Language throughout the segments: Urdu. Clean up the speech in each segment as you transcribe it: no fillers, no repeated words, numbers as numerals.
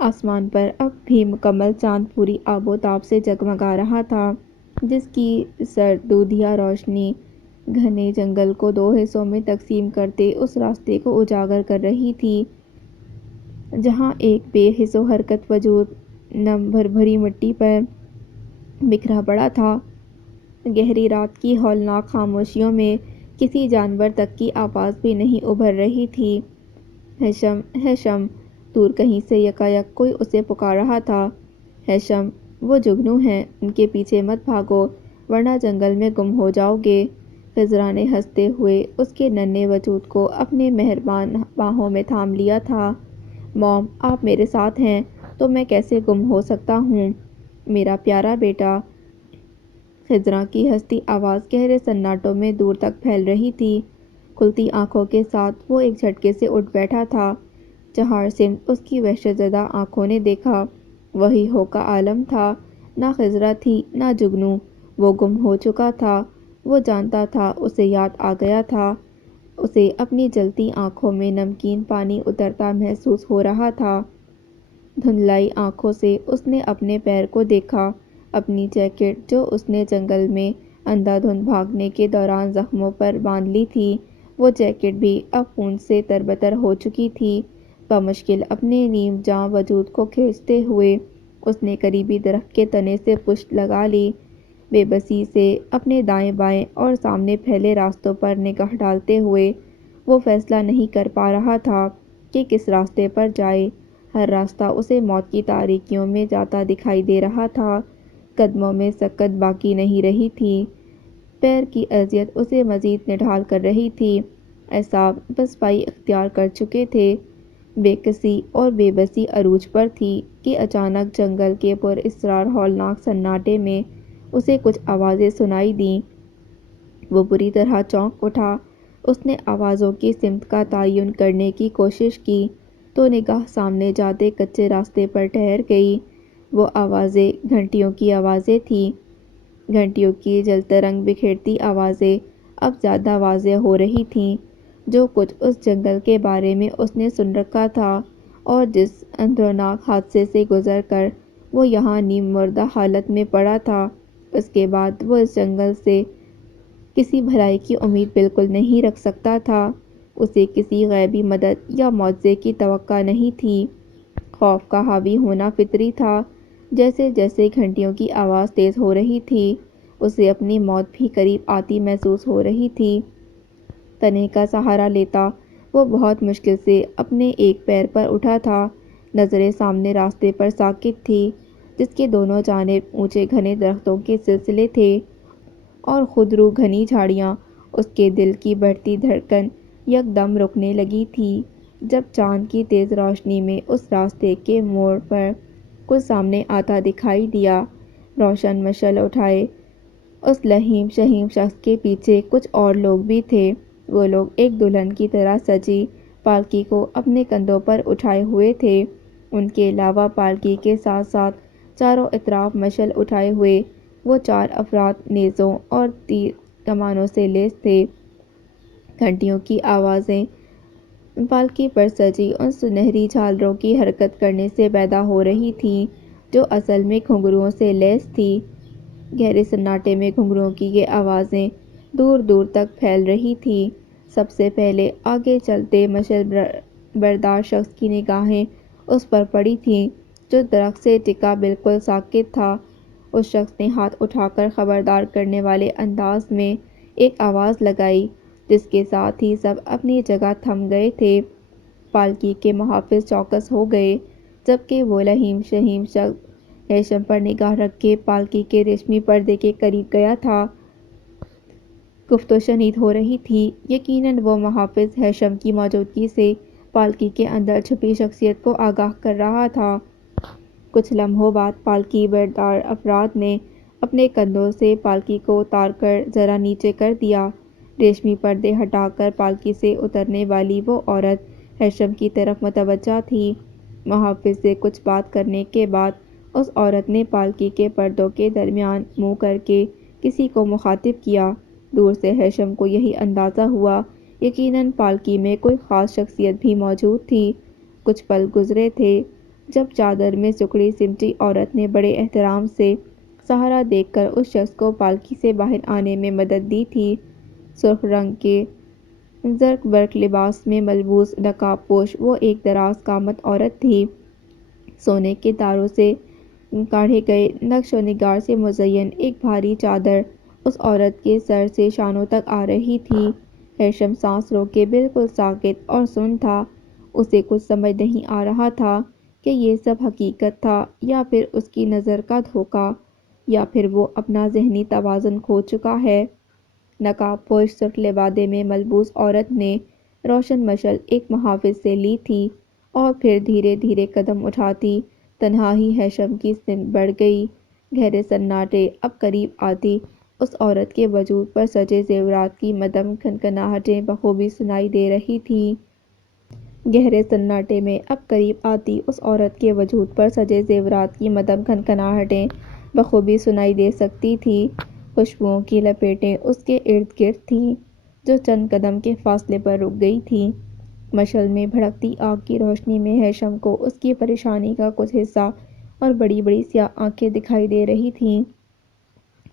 آسمان پر اب بھی مکمل چاند پوری آب و تاب سے جگمگا رہا تھا، جس کی سرد دودھیا روشنی گھنے جنگل کو دو حصوں میں تقسیم کرتے اس راستے کو اجاگر کر رہی تھی جہاں ایک بے حس و حرکت وجود نم بھری مٹی پر بکھرا پڑا تھا۔ گہری رات کی ہولناک خاموشیوں میں کسی جانور تک کی آواز بھی نہیں ابھر رہی تھی۔ ہیشم، ہیشم! دور کہیں سے یکایک کوئی اسے پکار رہا تھا۔ ہیشم، وہ جگنو ہیں، ان کے پیچھے مت بھاگو ورنہ جنگل میں گم ہو جاؤ گے۔ خضرا نے ہنستے ہوئے اس کے ننھے وجود کو اپنے مہربان باہوں میں تھام لیا تھا۔ موم، آپ میرے ساتھ ہیں تو میں کیسے گم ہو سکتا ہوں، میرا پیارا بیٹا؟ خضرا کی ہنستی آواز گہرے سناٹوں میں دور تک پھیل رہی تھی۔ کھلتی آنکھوں کے ساتھ وہ ایک جھٹکے سے اٹھ بیٹھا تھا۔ چہار سمت اس کی وحشت زدہ آنکھوں نے دیکھا، وہی ہو کا عالم تھا۔ نہ خضرا تھی نہ جگنو، وہ گم ہو چکا تھا۔ وہ جانتا تھا، اسے یاد آ گیا تھا، اسے اپنی جلتی آنکھوں میں نمکین پانی اترتا محسوس ہو رہا تھا۔ دھندلائی آنکھوں سے اس نے اپنے پیر کو دیکھا، اپنی جیکٹ جو اس نے جنگل میں اندھا دھند بھاگنے کے دوران زخموں پر باندھ لی تھی، وہ جیکٹ بھی اب خون سے تربتر ہو چکی تھی۔ بمشکل اپنے نیم جاں وجود کو کھینچتے ہوئے اس نے قریبی درخت کے تنے سے پشت لگا لی، بے بسی سے اپنے دائیں بائیں اور سامنے پھیلے راستوں پر نگاہ ڈالتے ہوئے وہ فیصلہ نہیں کر پا رہا تھا کہ کس راستے پر جائے۔ ہر راستہ اسے موت کی تاریکیوں میں جاتا دکھائی دے رہا تھا، قدموں میں سکت باقی نہیں رہی تھی، پیر کی اذیت اسے مزید نڈھال کر رہی تھی۔ اعصاب بس پائی اختیار کر چکے تھے، بے کسی اور بے بسی عروج پر تھی کہ اچانک جنگل کے پر اسرار ہولناک سناٹے میں اسے کچھ آوازیں سنائی دیں۔ وہ بری طرح چونک اٹھا۔ اس نے آوازوں کی سمت کا تعین کرنے کی کوشش کی تو نگاہ سامنے جاتے کچے راستے پر ٹھہر گئی۔ وہ آوازیں گھنٹیوں کی آوازیں تھیں، گھنٹیوں کی جلترنگ بکھیرتی آوازیں اب زیادہ واضح ہو رہی تھیں۔ جو کچھ اس جنگل کے بارے میں اس نے سن رکھا تھا اور جس اندروناک حادثے سے گزر کر وہ یہاں نیم مردہ حالت میں پڑا تھا، اس کے بعد وہ اس جنگل سے کسی بھلائی کی امید بالکل نہیں رکھ سکتا تھا۔ اسے کسی غیبی مدد یا معجزے کی توقع نہیں تھی۔ خوف کا حاوی ہونا فطری تھا۔ جیسے جیسے گھنٹیوں کی آواز تیز ہو رہی تھی، اسے اپنی موت بھی قریب آتی محسوس ہو رہی تھی۔ تنے کا سہارا لیتا وہ بہت مشکل سے اپنے ایک پیر پر اٹھا تھا۔ نظریں سامنے راستے پر ساکت تھی، جس کے دونوں جانب اونچے گھنے درختوں کے سلسلے تھے اور خودرو گھنی جھاڑیاں۔ اس کے دل کی بڑھتی دھڑکن یکدم رکنے لگی تھی جب چاند کی تیز روشنی میں اس راستے کے موڑ پر کچھ سامنے آتا دکھائی دیا۔ روشن مشعل اٹھائے اس لہیم شہیم شخص کے پیچھے کچھ اور لوگ بھی تھے۔ وہ لوگ ایک دلہن کی طرح سجی پالکی کو اپنے کندھوں پر اٹھائے ہوئے تھے۔ ان کے علاوہ پالکی کے ساتھ ساتھ چاروں اطراف مشعل اٹھائے ہوئے وہ چار افراد نیزوں اور تیر کمانوں سے لیس تھے۔ گھنٹیوں کی آوازیں پالکی پر سجی ان سنہری جھالروں کی حرکت کرنے سے پیدا ہو رہی تھیں جو اصل میں گھنگروؤں سے لیس تھیں۔ گہرے سناٹے میں گھنگروؤں کی یہ آوازیں دور دور تک پھیل رہی تھیں۔ سب سے پہلے آگے چلتے مشعل بردار شخص کی نگاہیں اس پر پڑی تھیں جو درخت سے ٹکا بالکل ساکت تھا۔ اس شخص نے ہاتھ اٹھا کر خبردار کرنے والے انداز میں ایک آواز لگائی، جس کے ساتھ ہی سب اپنی جگہ تھم گئے تھے۔ پالکی کے محافظ چوکس ہو گئے، جبکہ وہ لہیم شہیم شخص ہیشم پر نگاہ رکھ کے پالکی کے ریشمی پردے کے قریب گیا تھا۔ گفت و شنید ہو رہی تھی۔ یقیناً وہ محافظ ہیشم کی موجودگی سے پالکی کے اندر چھپی شخصیت کو آگاہ کر رہا تھا۔ کچھ لمحوں بعد پالکی بردار افراد نے اپنے کندھوں سے پالکی کو اتار کر ذرا نیچے کر دیا۔ ریشمی پردے ہٹا کر پالکی سے اترنے والی وہ عورت ہیشم کی طرف متوجہ تھی۔ محافظ سے کچھ بات کرنے کے بعد اس عورت نے پالکی کے پردوں کے درمیان منہ کر کے کسی کو مخاطب کیا۔ دور سے ہیشم کو یہی اندازہ ہوا، یقیناً پالکی میں کوئی خاص شخصیت بھی موجود تھی۔ کچھ پل گزرے تھے، جب چادر میں سکڑی سمٹی عورت نے بڑے احترام سے سہارا دیکھ کر اس شخص کو پالکی سے باہر آنے میں مدد دی تھی۔ سرخ رنگ کے زرق برق لباس میں ملبوس نقاب پوش وہ ایک دراز قامت عورت تھی۔ سونے کے تاروں سے کاڑھے گئے نقش و نگار سے مزین ایک بھاری چادر اس عورت کے سر سے شانوں تک آ رہی تھی۔ ہیثم سانس روکے بالکل ساکت اور سن تھا۔ اسے کچھ سمجھ نہیں آ رہا تھا کہ یہ سب حقیقت تھا یا پھر اس کی نظر کا دھوکہ، یا پھر وہ اپنا ذہنی توازن کھو چکا ہے۔ نقاب پوش سرخ لبادے میں ملبوس عورت نے روشن مشعل ایک محافظ سے لی تھی اور پھر دھیرے دھیرے قدم اٹھاتی تنہائی ہیثم کی سمت بڑھ گئی۔ گہرے سناٹے اب قریب آتی اس عورت کے وجود پر سجے زیورات کی مدھم کھنکھناہٹیں بخوبی سنائی دے رہی تھیں۔ گہرے سناٹے میں اب قریب آتی اس عورت کے وجود پر سجے زیورات کی مدھم کھنکھناہٹیں بخوبی سنائی دے سکتی تھیں۔ خوشبوؤں کی لپیٹیں اس کے ارد گرد تھیں جو چند قدم کے فاصلے پر رک گئی تھیں۔ مشعل میں بھڑکتی آگ کی روشنی میں ہیثم کو اس کی پریشانی کا کچھ حصہ اور بڑی بڑی سیاہ آنکھیں دکھائی دے رہی تھیں۔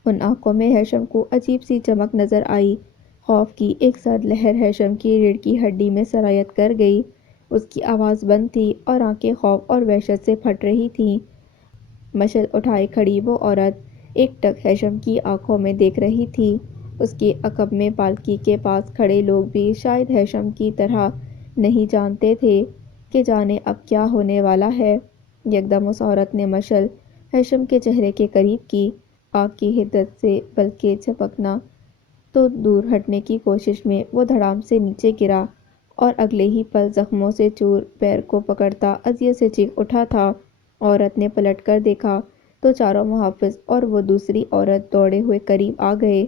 ان آنکھوں میں ہیثم کو عجیب سی چمک نظر آئی۔ خوف کی ایک سرد لہر ہیثم کی ریڑھ کی ہڈی میں سرایت کر گئی۔ اس کی آواز بند تھی اور آنکھیں خوف اور وحشت سے پھٹ رہی تھیں۔ مشعل اٹھائے کھڑی وہ عورت ایک ٹک ہیثم کی آنکھوں میں دیکھ رہی تھی۔ اس کے عقب میں پالکی کے پاس کھڑے لوگ بھی شاید ہیثم کی طرح نہیں جانتے تھے کہ جانے اب کیا ہونے والا ہے۔ یکدم اس عورت نے مشعل ہیثم کے چہرے کے قریب کی۔ آگ کی حدت سے بلکہ جھپکنا تو دور ہٹنے کی کوشش میں وہ دھڑام سے نیچے گرا اور اگلے ہی پل زخموں سے چور پیر کو پکڑتا اذیت سے چیخ اٹھا تھا۔ عورت نے پلٹ کر دیکھا تو چاروں محافظ اور وہ دوسری عورت دوڑے ہوئے قریب آ گئے۔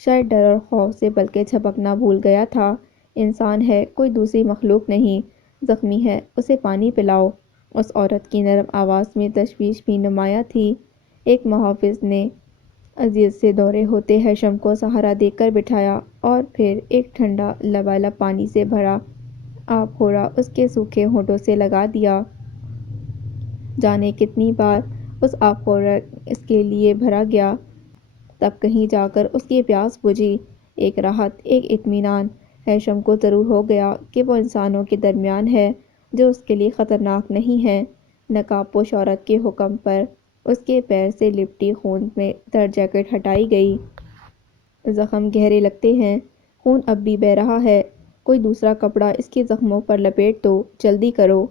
شاید ڈر اور خوف سے بلکہ جھپکنا بھول گیا تھا۔ انسان ہے، کوئی دوسری مخلوق نہیں۔ زخمی ہے، اسے پانی پلاؤ۔ اس عورت کی نرم آواز میں تشویش بھی نمایاں تھی۔ ایک محافظ نے اذیت سے دورے ہوتے ہیثم کو سہارا دے کر بٹھایا اور پھر ایک ٹھنڈا لبالب پانی سے بھرا آب پھوڑا اس کے سوکھے ہونٹوں سے لگا دیا۔ جانے کتنی بار اس آب پھوڑا اس کے لیے بھرا گیا، تب کہیں جا کر اس کی پیاس بجھی۔ ایک راحت، ایک اطمینان ہیثم کو ضرور ہو گیا کہ وہ انسانوں کے درمیان ہے جو اس کے لیے خطرناک نہیں ہیں۔ نقاب پوش عورت کے حکم پر اس کے پیر سے لپٹی خون میں تر جیکٹ ہٹائی گئی۔ زخم گہرے لگتے ہیں، خون اب بھی بہہ رہا ہے، کوئی دوسرا کپڑا اس کے زخموں پر لپیٹ دو، جلدی کرو۔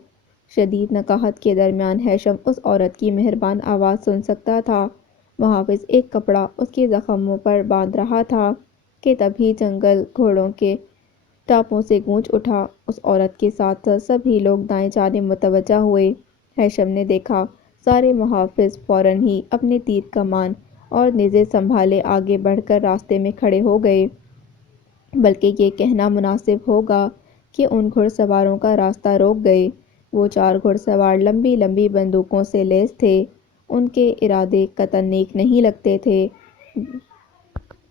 شدید نقاہت کے درمیان ہیثم اس عورت کی مہربان آواز سن سکتا تھا۔ محافظ ایک کپڑا اس کے زخموں پر باندھ رہا تھا کہ تبھی جنگل گھوڑوں کے ٹاپوں سے گونج اٹھا۔ اس عورت کے ساتھ ساتھ سبھی لوگ دائیں جانب متوجہ ہوئے۔ ہیثم نے دیکھا سارے محافظ فوراً ہی اپنے تیر کمان اور نیزے سنبھالے آگے بڑھ کر راستے میں کھڑے ہو گئے، بلکہ یہ کہنا مناسب ہوگا کہ ان گھڑ سواروں کا راستہ روک گئے۔ وہ چار گھڑ سوار لمبی لمبی بندوقوں سے لیس تھے۔ ان کے ارادے قطعاً نیک نہیں لگتے تھے۔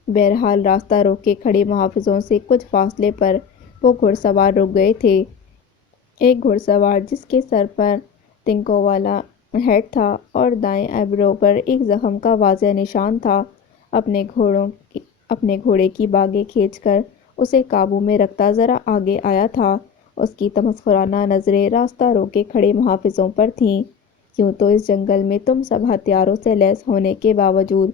بہرحال راستہ روک کے کھڑے محافظوں سے کچھ فاصلے پر وہ گھڑ سوار رک گئے تھے۔ ایک گھڑ سوار جس کے سر پر تنکوں والا ہیٹ تھا اور دائیں ایبرو پر ایک زخم کا واضح نشان تھا، اپنے گھوڑے کی باگیں کھینچ کر اسے قابو میں رکھتا ذرا آگے آیا تھا۔ اس کی تمسخرانہ نظریں راستہ روک کے کھڑے محافظوں پر تھیں۔ یوں تو اس جنگل میں تم سب ہتھیاروں سے لیس ہونے کے باوجود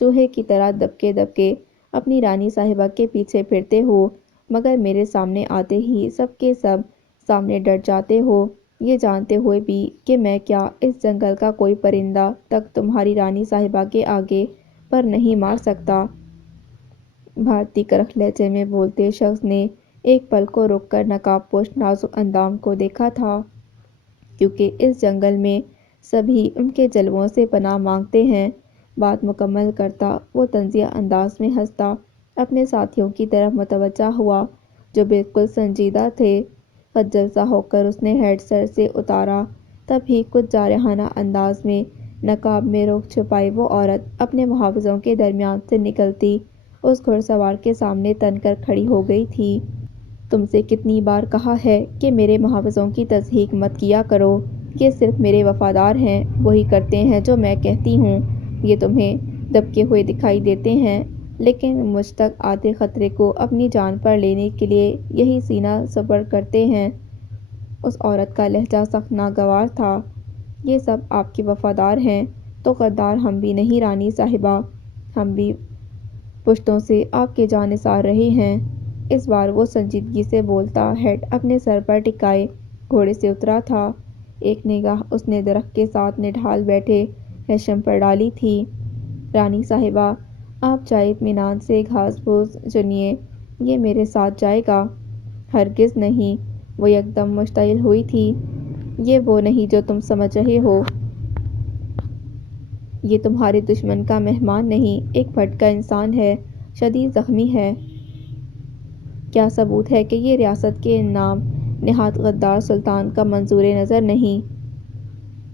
چوہے کی طرح دبکے دبکے اپنی رانی صاحبہ کے پیچھے پھرتے ہو، مگر میرے سامنے آتے ہی سب کے سب سامنے ڈٹ جاتے ہو، یہ جانتے ہوئے بھی کہ میں کیا اس جنگل کا کوئی پرندہ تک تمہاری رانی صاحبہ کے آگے پر نہیں مار سکتا۔ بھارتی کرکھ لہجے میں بولتے شخص نے ایک پل کو رک کر نقاب پوش نازک اندام کو دیکھا تھا، کیونکہ اس جنگل میں سبھی ان کے جلووں سے پناہ مانگتے ہیں۔ بات مکمل کرتا وہ طنزیہ انداز میں ہنستا اپنے ساتھیوں کی طرف متوجہ ہوا جو بالکل سنجیدہ تھے۔ خجل سا ہو کر اس نے ہیٹ سر سے اتارا، تبھی کچھ جارحانہ انداز میں نقاب میں رخ چھپائی وہ عورت اپنے محافظوں کے درمیان سے نکلتی اس گھڑ سوار کے سامنے تن کر کھڑی ہو گئی تھی۔ تم سے کتنی بار کہا ہے کہ میرے محافظوں کی تضحیک مت کیا کرو، یہ صرف میرے وفادار ہیں، وہی کرتے ہیں جو میں کہتی ہوں۔ یہ تمہیں دبکے ہوئے دکھائی دیتے ہیں، لیکن مجھ تک آتے خطرے کو اپنی جان پر لینے کے لیے یہی سینہ سپر کرتے ہیں۔ اس عورت کا لہجہ سخت ناگوار تھا۔ یہ سب آپ کے وفادار ہیں تو غدار ہم بھی نہیں رانی صاحبہ، ہم بھی پشتوں سے آپ کے جانثار رہے ہیں۔ اس بار وہ سنجیدگی سے بولتا ہیڈ اپنے سر پر ٹکائے گھوڑے سے اترا تھا۔ ایک نگاہ اس نے درخت کے ساتھ نڈھال بیٹھے ہیشم پر ڈالی تھی۔ رانی صاحبہ، آپ چاہے اطمینان سے گھاس پھوس چنیے، یہ میرے ساتھ جائے گا۔ ہرگز نہیں، وہ یکدم مشتعل ہوئی تھی۔ یہ وہ نہیں جو تم سمجھ رہے ہو۔ یہ تمہارے دشمن کا مہمان نہیں، ایک بھٹکا انسان ہے، شدید زخمی ہے۔ کیا ثبوت ہے کہ یہ ریاست کے نام نہاد غدار سلطان کا منظور نظر نہیں؟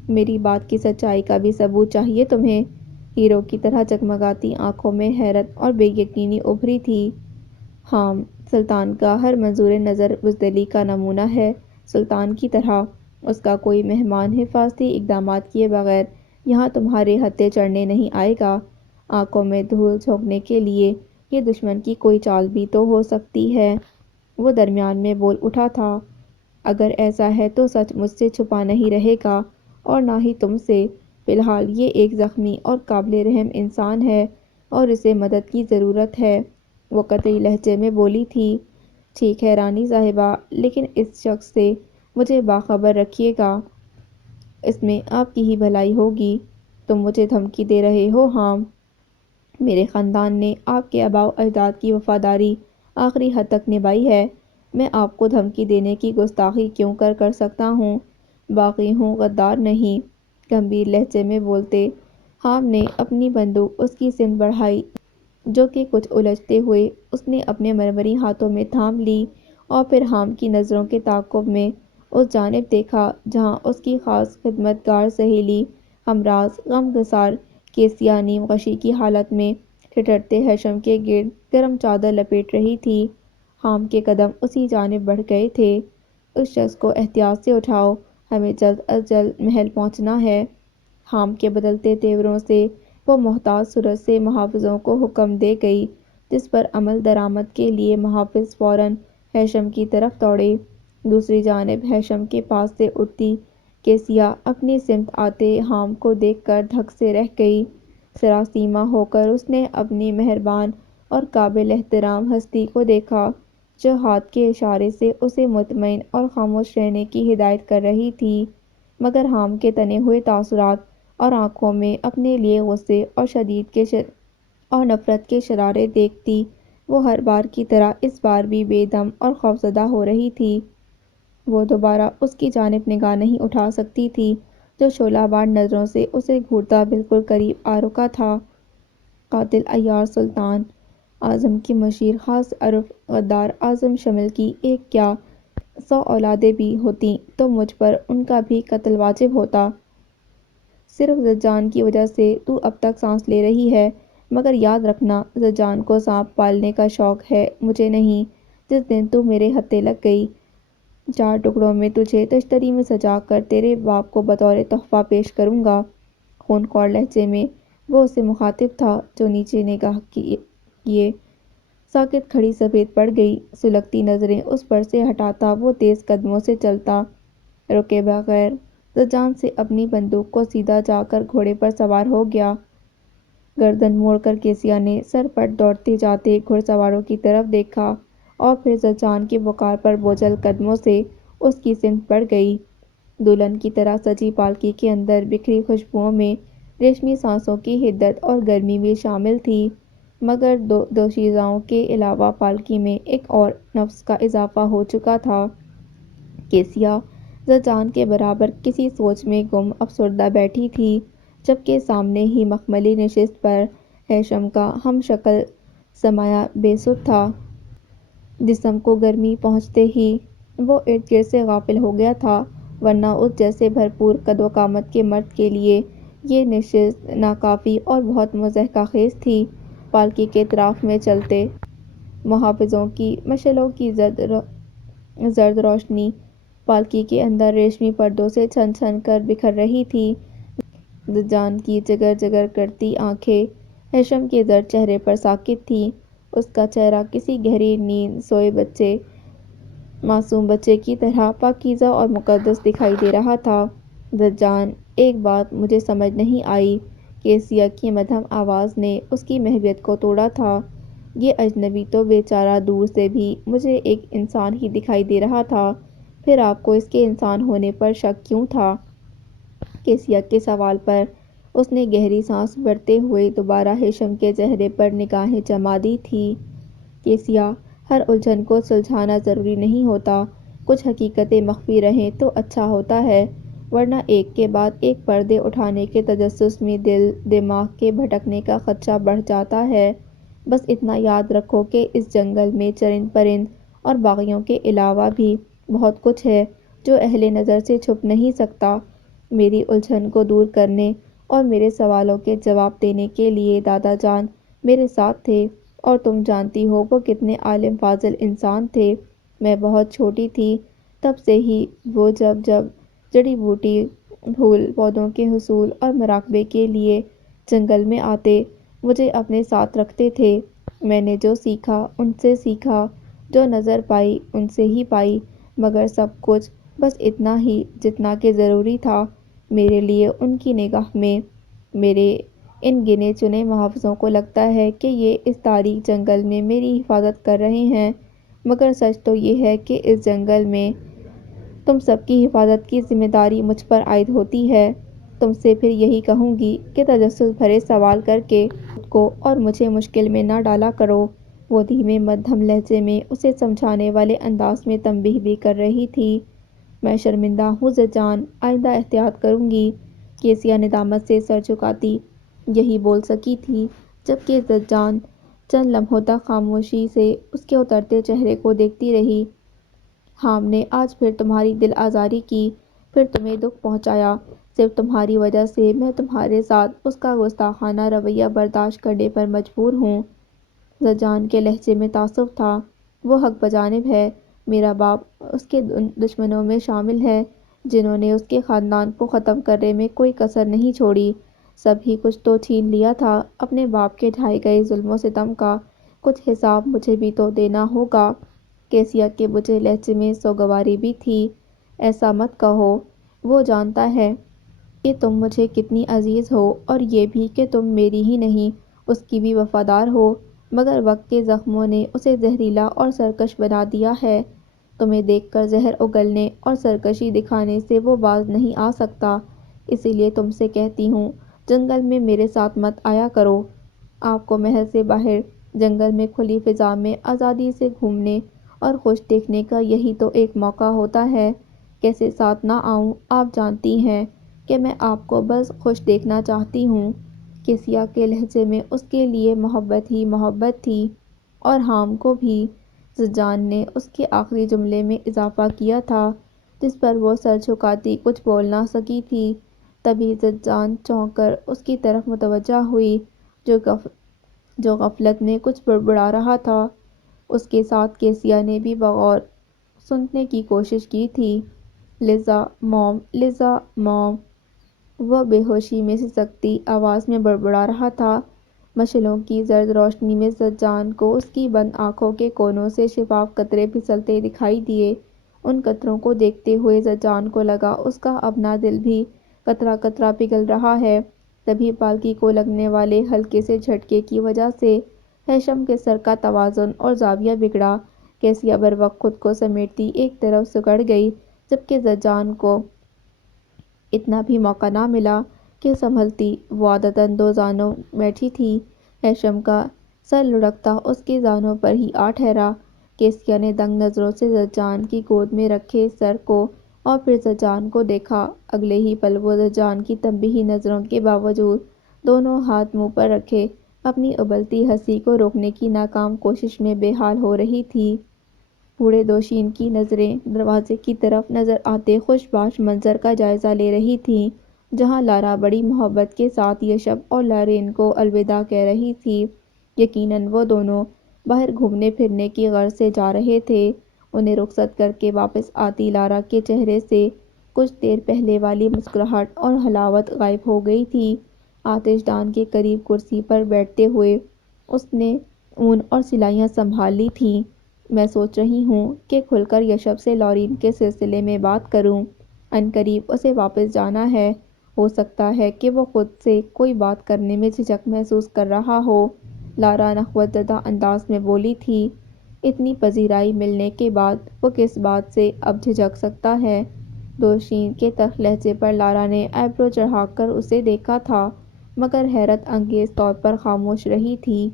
میری بات کی سچائی کا بھی ثبوت چاہیے تمہیں؟ ہیرو کی طرح جگمگاتی آنکھوں میں حیرت اور بے یقینی ابھری تھی۔ ہاں، سلطان کا ہر منظور نظر بزدلی کا نمونہ ہے، سلطان کی طرح۔ اس کا کوئی مہمان حفاظتی اقدامات کیے بغیر یہاں تمہارے ہتھے چڑھنے نہیں آئے گا۔ آنکھوں میں دھول جھونکنے کے لیے یہ دشمن کی کوئی چال بھی تو ہو سکتی ہے۔ وہ درمیان میں بول اٹھا تھا۔ اگر ایسا ہے تو سچ مجھ سے چھپا نہیں رہے گا اور نہ ہی تم سے۔ فی الحال یہ ایک زخمی اور قابل رحم انسان ہے اور اسے مدد کی ضرورت ہے، وہ قطعی لہجے میں بولی تھی۔ ٹھیک ہے رانی صاحبہ، لیکن اس شخص سے مجھے باخبر رکھیے گا، اس میں آپ کی ہی بھلائی ہوگی۔ تم مجھے دھمکی دے رہے ہو؟ ہاں، میرے خاندان نے آپ کے آباء و اجداد کی وفاداری آخری حد تک نبھائی ہے، میں آپ کو دھمکی دینے کی گستاخی کیوں کر سکتا ہوں؟ باقی ہوں غدار نہیں، گمبھیر لہجے میں بولتے حام نے اپنی بندوق اس کی سمت بڑھائی، جو کہ کچھ الجھتے ہوئے اس نے اپنے مرمری ہاتھوں میں تھام لی، اور پھر حام کی نظروں کے تعاقب میں اس جانب دیکھا جہاں اس کی خاص خدمتگار سہیلی ہمراز غمگسار کیسیا نیم غشی کی حالت میں ٹھٹھرتے ہیشم کے گرد گرم چادر لپیٹ رہی تھی۔ حام کے قدم اسی جانب بڑھ گئے تھے۔ اس شخص کو احتیاط سے اٹھاؤ، ہمیں جلد از جلد محل پہنچنا ہے۔ حام کے بدلتے تیوروں سے وہ محتاط صورت سے محافظوں کو حکم دے گئی، جس پر عمل درآمد کے لیے محافظ فوراً ہیشم کی طرف دوڑے۔ دوسری جانب ہیشم کے پاس سے اٹھتی کیسیا اپنی سمت آتے حام کو دیکھ کر دھک سے رہ گئی۔ سراسیمہ ہو کر اس نے اپنی مہربان اور قابل احترام ہستی کو دیکھا، جو ہاتھ کے اشارے سے اسے مطمئن اور خاموش رہنے کی ہدایت کر رہی تھی، مگر حام کے تنے ہوئے تاثرات اور آنکھوں میں اپنے لیے غصے اور نفرت کے شرارے دیکھتی وہ ہر بار کی طرح اس بار بھی بے دم اور خوفزدہ ہو رہی تھی۔ وہ دوبارہ اس کی جانب نگاہ نہیں اٹھا سکتی تھی، جو شعلہ بار نظروں سے اسے گھورتا بالکل قریب آ رکا تھا۔ قاتل عیار سلطان اعظم کی مشیر خاص عرف غدار اعظم شمل کی ایک کیا 100 اولادیں بھی ہوتیں تو مجھ پر ان کا بھی قتل واجب ہوتا۔ صرف زجان کی وجہ سے تو اب تک سانس لے رہی ہے، مگر یاد رکھنا زجان کو سانپ پالنے کا شوق ہے، مجھے نہیں۔ جس دن تو میرے ہتھے لگ گئی، 4 ٹکڑوں میں تجھے تشتری میں سجا کر تیرے باپ کو بطور تحفہ پیش کروں گا۔ خونخوار لہجے میں وہ اسے مخاطب تھا، جو نیچے نگاہ کیے ساکت کھڑی سفید پڑ گئی۔ سلگتی نظریں اس پر سے ہٹاتا وہ تیز قدموں سے چلتا، رکے بغیر زجان سے اپنی بندوق کو سیدھا جا کر گھوڑے پر سوار ہو گیا۔ گردن موڑ کر کیسیا نے سر پٹ دوڑتے جاتے گھڑ سواروں کی طرف دیکھا اور پھر زجان کے وقار پر بوجھل قدموں سے اس کی سمت بڑھ گئی۔ دلہن کی طرح سجی پالکی کے اندر بکھری خوشبوؤں میں ریشمی سانسوں کی حدت اور گرمی بھی شامل تھی، مگر دوشیزاؤں کے علاوہ پالکی میں ایک اور نفس کا اضافہ ہو چکا تھا۔ کیسیا زجان کے برابر کسی سوچ میں گم افسردہ بیٹھی تھی، جبکہ سامنے ہی مخملی نشست پر ہیشم کا ہم شکل سمایا بے سدھ تھا۔ جسم کو گرمی پہنچتے ہی وہ ارد گرد سے غافل ہو گیا تھا، ورنہ اس جیسے بھرپور قد و قامت کے مرد کے لیے یہ نشست ناکافی اور بہت مضحکہ خیز تھی۔ پالکی کے اطراف میں چلتے محافظوں کی مشعلوں کی زرد روشنی پالکی کے اندر ریشمی پردوں سے چھن چھن کر بکھر رہی تھی۔ زجان کی جگر جگر کرتی آنکھیں ہیشم کے زرد چہرے پر ساکت تھیں۔ اس کا چہرہ کسی گہری نیند سوئے معصوم بچے کی طرح پاکیزہ اور مقدس دکھائی دے رہا تھا۔ زجان، ایک بات مجھے سمجھ نہیں آئی۔ کیسیا کی مدھم آواز نے اس کی محویت کو توڑا تھا۔ یہ اجنبی تو بیچارہ دور سے بھی مجھے ایک انسان ہی دکھائی دے رہا تھا، پھر آپ کو اس کے انسان ہونے پر شک کیوں تھا؟ کیسیا کے سوال پر اس نے گہری سانس بھرتے ہوئے دوبارہ ہیشم کے چہرے پر نگاہیں جما دی تھی۔ کیسیا، ہر الجھن کو سلجھانا ضروری نہیں ہوتا۔ کچھ حقیقتیں مخفی رہیں تو اچھا ہوتا ہے، ورنہ ایک کے بعد ایک پردے اٹھانے کے تجسس میں دل دماغ کے بھٹکنے کا خدشہ بڑھ جاتا ہے۔ بس اتنا یاد رکھو کہ اس جنگل میں چرند پرند اور باغیوں کے علاوہ بھی بہت کچھ ہے جو اہل نظر سے چھپ نہیں سکتا۔ میری الجھن کو دور کرنے اور میرے سوالوں کے جواب دینے کے لیے دادا جان میرے ساتھ تھے، اور تم جانتی ہو وہ کتنے عالم فاضل انسان تھے۔ میں بہت چھوٹی تھی تب سے ہی وہ جب جڑی بوٹی پھول پودوں کے حصول اور مراقبے کے لیے جنگل میں آتے مجھے اپنے ساتھ رکھتے تھے۔ میں نے جو سیکھا ان سے سیکھا، جو نظر پائی ان سے ہی پائی، مگر سب کچھ بس اتنا ہی جتنا کہ ضروری تھا میرے لیے ان کی نگاہ میں۔ میرے ان گنے چنے محافظوں کو لگتا ہے کہ یہ اس تاریک جنگل میں میری حفاظت کر رہے ہیں، مگر سچ تو یہ ہے کہ اس جنگل میں تم سب کی حفاظت کی ذمہ داری مجھ پر عائد ہوتی ہے۔ تم سے پھر یہی کہوں گی کہ تجسس بھرے سوال کر کے خود کو اور مجھے مشکل میں نہ ڈالا کرو۔ وہ دھیمے مدھم لہجے میں اسے سمجھانے والے انداز میں تنبیہ بھی کر رہی تھی۔ میں شرمندہ ہوں زجان، آئندہ احتیاط کروں گی۔ کیسیا ندامت سے سر جھکاتی یہی بول سکی تھی، جبکہ زجان چند لمحوں تک خاموشی سے اس کے اترتے چہرے کو دیکھتی رہی۔ حام نے آج پھر تمہاری دل آزاری کی، پھر تمہیں دکھ پہنچایا۔ صرف تمہاری وجہ سے میں تمہارے ساتھ اس کا گستاخانہ رویہ برداشت کرنے پر مجبور ہوں۔ زجان کے لہجے میں تعصب تھا۔ وہ حق بجانب ہے۔ میرا باپ اس کے دشمنوں میں شامل ہے جنہوں نے اس کے خاندان کو ختم کرنے میں کوئی کسر نہیں چھوڑی۔ سب ہی کچھ تو چھین لیا تھا۔ اپنے باپ کے ڈھائے گئے ظلم و ستم کا کچھ حساب مجھے بھی تو دینا ہوگا۔ کیسیا کے بجھے لہجے میں سوگواری بھی تھی۔ ایسا مت کہو، وہ جانتا ہے کہ تم مجھے کتنی عزیز ہو، اور یہ بھی کہ تم میری ہی نہیں اس کی بھی وفادار ہو، مگر وقت کے زخموں نے اسے زہریلا اور سرکش بنا دیا ہے۔ تمہیں دیکھ کر زہر اگلنے اور سرکشی دکھانے سے وہ باز نہیں آ سکتا۔ اسی لیے تم سے کہتی ہوں، جنگل میں میرے ساتھ مت آیا کرو۔ آپ کو محل سے باہر جنگل میں کھلی فضا میں آزادی سے گھومنے اور خوش دیکھنے کا یہی تو ایک موقع ہوتا ہے۔ کیسے ساتھ نہ آؤں؟ آپ جانتی ہیں کہ میں آپ کو بس خوش دیکھنا چاہتی ہوں۔ کیسیا کے لہجے میں اس کے لیے محبت ہی محبت تھی، اور حام کو بھی۔ زجان نے اس کے آخری جملے میں اضافہ کیا تھا جس پر وہ سر جھکاتی کچھ بول نہ سکی تھی۔ تبھی زجان چونک کر اس کی طرف متوجہ ہوئی جو غفلت میں کچھ بڑبڑا رہا تھا۔ اس کے ساتھ کیسیا نے بھی بغور سننے کی کوشش کی تھی۔ لزا موم، لزا موم، وہ بے ہوشی میں سسکتی آواز میں بڑبڑا رہا تھا۔ مشعلوں کی زرد روشنی میں زجان کو اس کی بند آنکھوں کے کونوں سے شفاف قطرے پھسلتے دکھائی دیے۔ ان قطروں کو دیکھتے ہوئے زجان کو لگا اس کا اپنا دل بھی قطرہ قطرہ پگھل رہا ہے۔ تبھی پالکی کو لگنے والے ہلکے سے جھٹکے کی وجہ سے ہیشم کے سر کا توازن اور زاویہ بگڑا۔ کیسیا بروقت خود کو سمیٹتی ایک طرف سکڑ گئی، جبکہ زجان کو اتنا بھی موقع نہ ملا کہ سنبھلتی۔ وہ عادتاً دو زانوں بیٹھی تھی۔ ہیشم کا سر لڑھکتا اس کے زانوں پر ہی آ ٹھہرا۔ کیسیا نے دنگ نظروں سے زجان کی گود میں رکھے سر کو اور پھر زجان کو دیکھا۔ اگلے ہی پل وہ زجان کی تنبیہی نظروں کے باوجود دونوں ہاتھ منہ پر رکھے اپنی ابلتی ہنسی کو روکنے کی ناکام کوشش میں بے حال ہو رہی تھی۔ بوڑھے دوشین کی نظریں دروازے کی طرف نظر آتے خوش باش منظر کا جائزہ لے رہی تھیں، جہاں لارا بڑی محبت کے ساتھ یشب اور لارین کو الوداع کہہ رہی تھی۔ یقیناً وہ دونوں باہر گھومنے پھرنے کی غرض سے جا رہے تھے۔ انہیں رخصت کر کے واپس آتی لارا کے چہرے سے کچھ دیر پہلے والی مسکراہٹ اور حلاوت غائب ہو گئی تھی۔ آتش دان کے قریب کرسی پر بیٹھتے ہوئے اس نے اون اور سلائیاں سنبھال لی تھیں۔ میں سوچ رہی ہوں کہ کھل کر یشب سے لورین کے سلسلے میں بات کروں۔ عنقریب اسے واپس جانا ہے۔ ہو سکتا ہے کہ وہ خود سے کوئی بات کرنے میں جھجک محسوس کر رہا ہو۔ لارا نخوت زدہ انداز میں بولی تھی۔ اتنی پذیرائی ملنے کے بعد وہ کس بات سے اب جھجک سکتا ہے؟ دوشین کے تلخ لہجے پر لارا نے آئیبرو چڑھا کر اسے دیکھا تھا مگر حیرت انگیز طور پر خاموش رہی تھی۔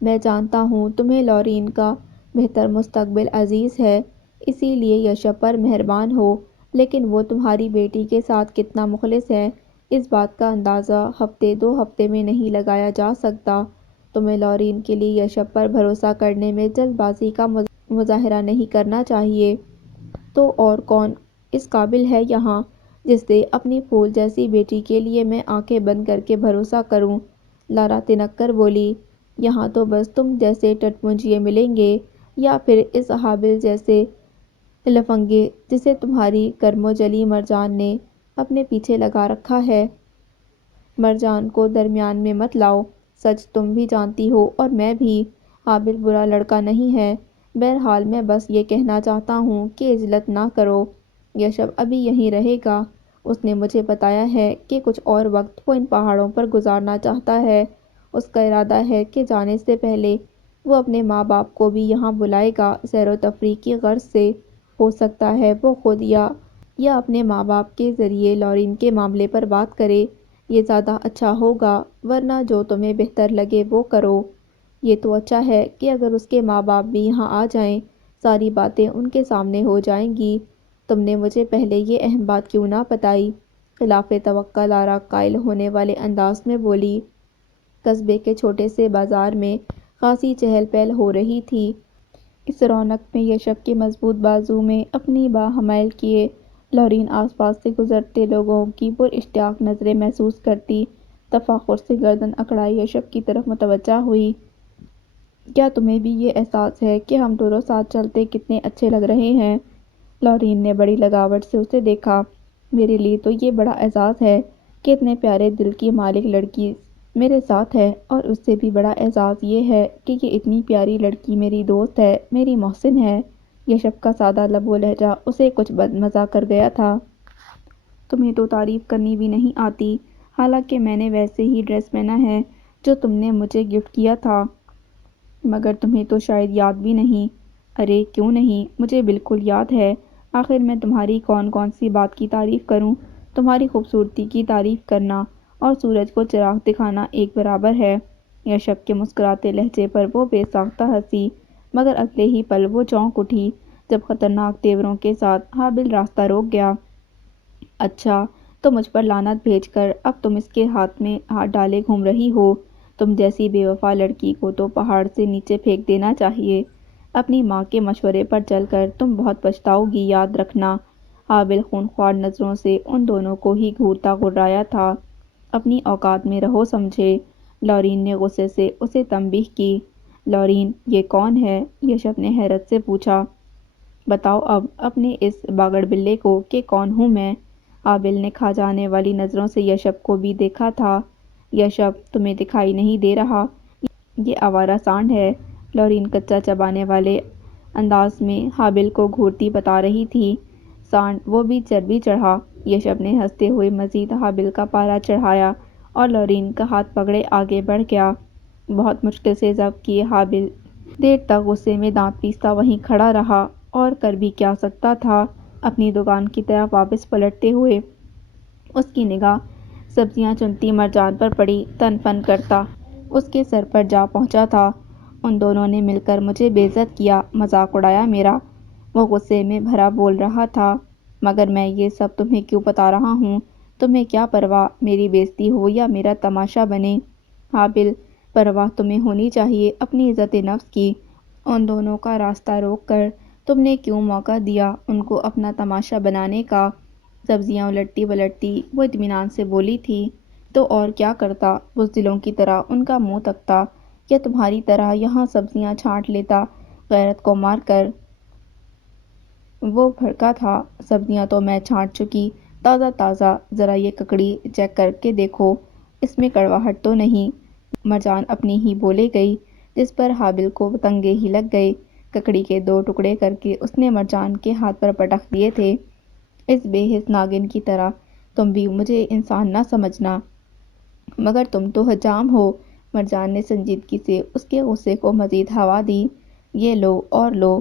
میں جانتا ہوں تمہیں لورین کا بہتر مستقبل عزیز ہے، اسی لیے یشب پر مہربان ہو، لیکن وہ تمہاری بیٹی کے ساتھ کتنا مخلص ہے اس بات کا اندازہ ہفتے دو ہفتے میں نہیں لگایا جا سکتا۔ تمہیں لورین کے لیے یشب پر بھروسہ کرنے میں جلد بازی کا مظاہرہ نہیں کرنا چاہیے۔ تو اور کون اس قابل ہے یہاں جس سے اپنی پھول جیسی بیٹی کے لیے میں آنکھیں بند کر کے بھروسہ کروں؟ لارا تنک کر بولی، یہاں تو بس تم جیسے ٹٹپنجیے ملیں گے یا پھر اس حابل جیسے لفنگے جسے تمہاری کرم و جلی مرجان نے اپنے پیچھے لگا رکھا ہے۔ مرجان کو درمیان میں مت لاؤ، سچ تم بھی جانتی ہو اور میں بھی، حابل برا لڑکا نہیں ہے۔ بہرحال میں بس یہ کہنا چاہتا ہوں کہ عجلت نہ کرو، یشب ابھی یہیں رہے گا۔ اس نے مجھے بتایا ہے کہ کچھ اور وقت وہ ان پہاڑوں پر گزارنا چاہتا ہے۔ اس کا ارادہ ہے کہ جانے سے پہلے وہ اپنے ماں باپ کو بھی یہاں بلائے گا سیر و تفریح کی غرض سے۔ ہو سکتا ہے وہ خود یا اپنے ماں باپ کے ذریعے لورین کے معاملے پر بات کرے، یہ زیادہ اچھا ہوگا، ورنہ جو تمہیں بہتر لگے وہ کرو۔ یہ تو اچھا ہے کہ اگر اس کے ماں باپ بھی یہاں آ جائیں، ساری باتیں ان کے سامنے ہو جائیں گی۔ تم نے مجھے پہلے یہ اہم بات کیوں نہ بتائی؟ خلاف توقع لارا قائل ہونے والے انداز میں بولی۔ قصبے کے چھوٹے سے بازار میں خاصی چہل پہل ہو رہی تھی۔ اس رونق میں یشب کے مضبوط بازو میں اپنی باہ حمائل کیے لورین آس پاس سے گزرتے لوگوں کی پراشتیاق نظریں محسوس کرتی تفاخر سے گردن اکڑائے یشب کی طرف متوجہ ہوئی۔ کیا تمہیں بھی یہ احساس ہے کہ ہم دونوں ساتھ چلتے کتنے اچھے لگ رہے ہیں؟ لورین نے بڑی لگاوٹ سے اسے دیکھا۔ میرے لیے تو یہ بڑا اعزاز ہے کہ اتنے پیارے دل کی مالک لڑکی میرے ساتھ ہے، اور اس سے بھی بڑا اعزاز یہ ہے کہ یہ اتنی پیاری لڑکی میری دوست ہے، میری محسن ہے۔ یشب کا سادہ لب و لہجہ اسے کچھ بدمزہ کر گیا تھا۔ تمہیں تو تعریف کرنی بھی نہیں آتی، حالانکہ میں نے ویسے ہی ڈریس پہنا ہے جو تم نے مجھے گفٹ کیا تھا، مگر تمہیں تو شاید یاد بھی نہیں۔ ارے کیوں نہیں، مجھے بالکل یاد ہے۔ آخر میں تمہاری کون کون سی بات کی تعریف کروں؟ تمہاری خوبصورتی کی تعریف کرنا اور سورج کو چراغ دکھانا ایک برابر ہے۔ یشب کے مسکراتے لہجے پر وہ بے ساختہ ہنسی، مگر اگلے ہی پل وہ چونک اٹھی جب خطرناک تیوروں کے ساتھ حابل راستہ روک گیا۔ اچھا، تو مجھ پر لعنت بھیج کر اب تم اس کے ہاتھ میں ہاتھ ڈالے گھوم رہی ہو؟ تم جیسی بے وفا لڑکی کو تو پہاڑ سے نیچے پھینک دینا چاہیے۔ اپنی ماں کے مشورے پر چل کر تم بہت پچھتاؤ گی، یاد رکھنا۔ حابل خونخوار نظروں سے ان دونوں کو ہی گھورتا غرایا تھا۔ اپنی اوقات میں رہو سمجھے، لورین نے غصے سے اسے تنبیہ کی۔ لورین، یہ کون ہے؟ یشب نے حیرت سے پوچھا۔ بتاؤ اب اپنے اس باگڑ بلے کو کہ کون ہوں میں۔ حابل نے کھا جانے والی نظروں سے یشب کو بھی دیکھا تھا۔ یشب، تمہیں دکھائی نہیں دے رہا؟ یہ آوارہ سانڈ ہے، لورین کچا چبانے والے انداز میں حابل کو گھورتی بتا رہی تھی۔ سانڈ، وہ بھی چربی چڑھا؟ یشب نے ہنستے ہوئے مزید حابل کا پارا چڑھایا اور لورین کا ہاتھ پکڑے آگے بڑھ گیا۔ بہت مشکل سے ضبط کیے حابل دیر تک غصے میں دانت پیستا وہیں کھڑا رہا، اور کر بھی کیا سکتا تھا؟ اپنی دکان کی طرف واپس پلٹتے ہوئے اس کی نگاہ سبزیاں چنتی مرجان پر پڑی۔ تن فن کرتا اس کے سر پر جا پہنچا تھا۔ ان دونوں نے مل کر مجھے بے عزت کیا، مذاق اڑایا میرا۔ وہ غصے میں بھرا بول رہا تھا۔ مگر میں یہ سب تمہیں کیوں بتا رہا ہوں؟ تمہیں کیا پرواہ میری بے عزتی ہو یا میرا تماشا بنے؟ حابل، پرواہ تمہیں ہونی چاہیے اپنی عزت نفس کی۔ ان دونوں کا راستہ روک کر تم نے کیوں موقع دیا ان کو اپنا تماشا بنانے کا؟ سبزیاں الٹتی پلٹتی وہ اطمینان سے بولی تھی۔ تو اور کیا کرتا، بزدلوں کی طرح ان کا منہ تکتا، یا تمہاری طرح یہاں سبزیاں چھانٹ لیتا غیرت کو مار کر وہ بھڑکا تھا۔ سبزیاں تو میں چھانٹ چکی، تازہ تازہ، ذرا یہ ککڑی چیک کر کے دیکھو، اس میں کڑواہٹ تو نہیں؟ مرجان اپنی ہی بولے گئی، جس پر حابل کو تنگے ہی لگ گئے۔ ککڑی کے 2 ٹکڑے کر کے اس نے مرجان کے ہاتھ پر پٹک دیے تھے۔ اس بے حس ناگن کی طرح تم بھی مجھے انسان نہ سمجھنا، مگر تم تو حجام ہو۔ مرجان نے سنجیدگی سے اس کے غصے کو مزید ہوا دی۔ یہ لو اور لو۔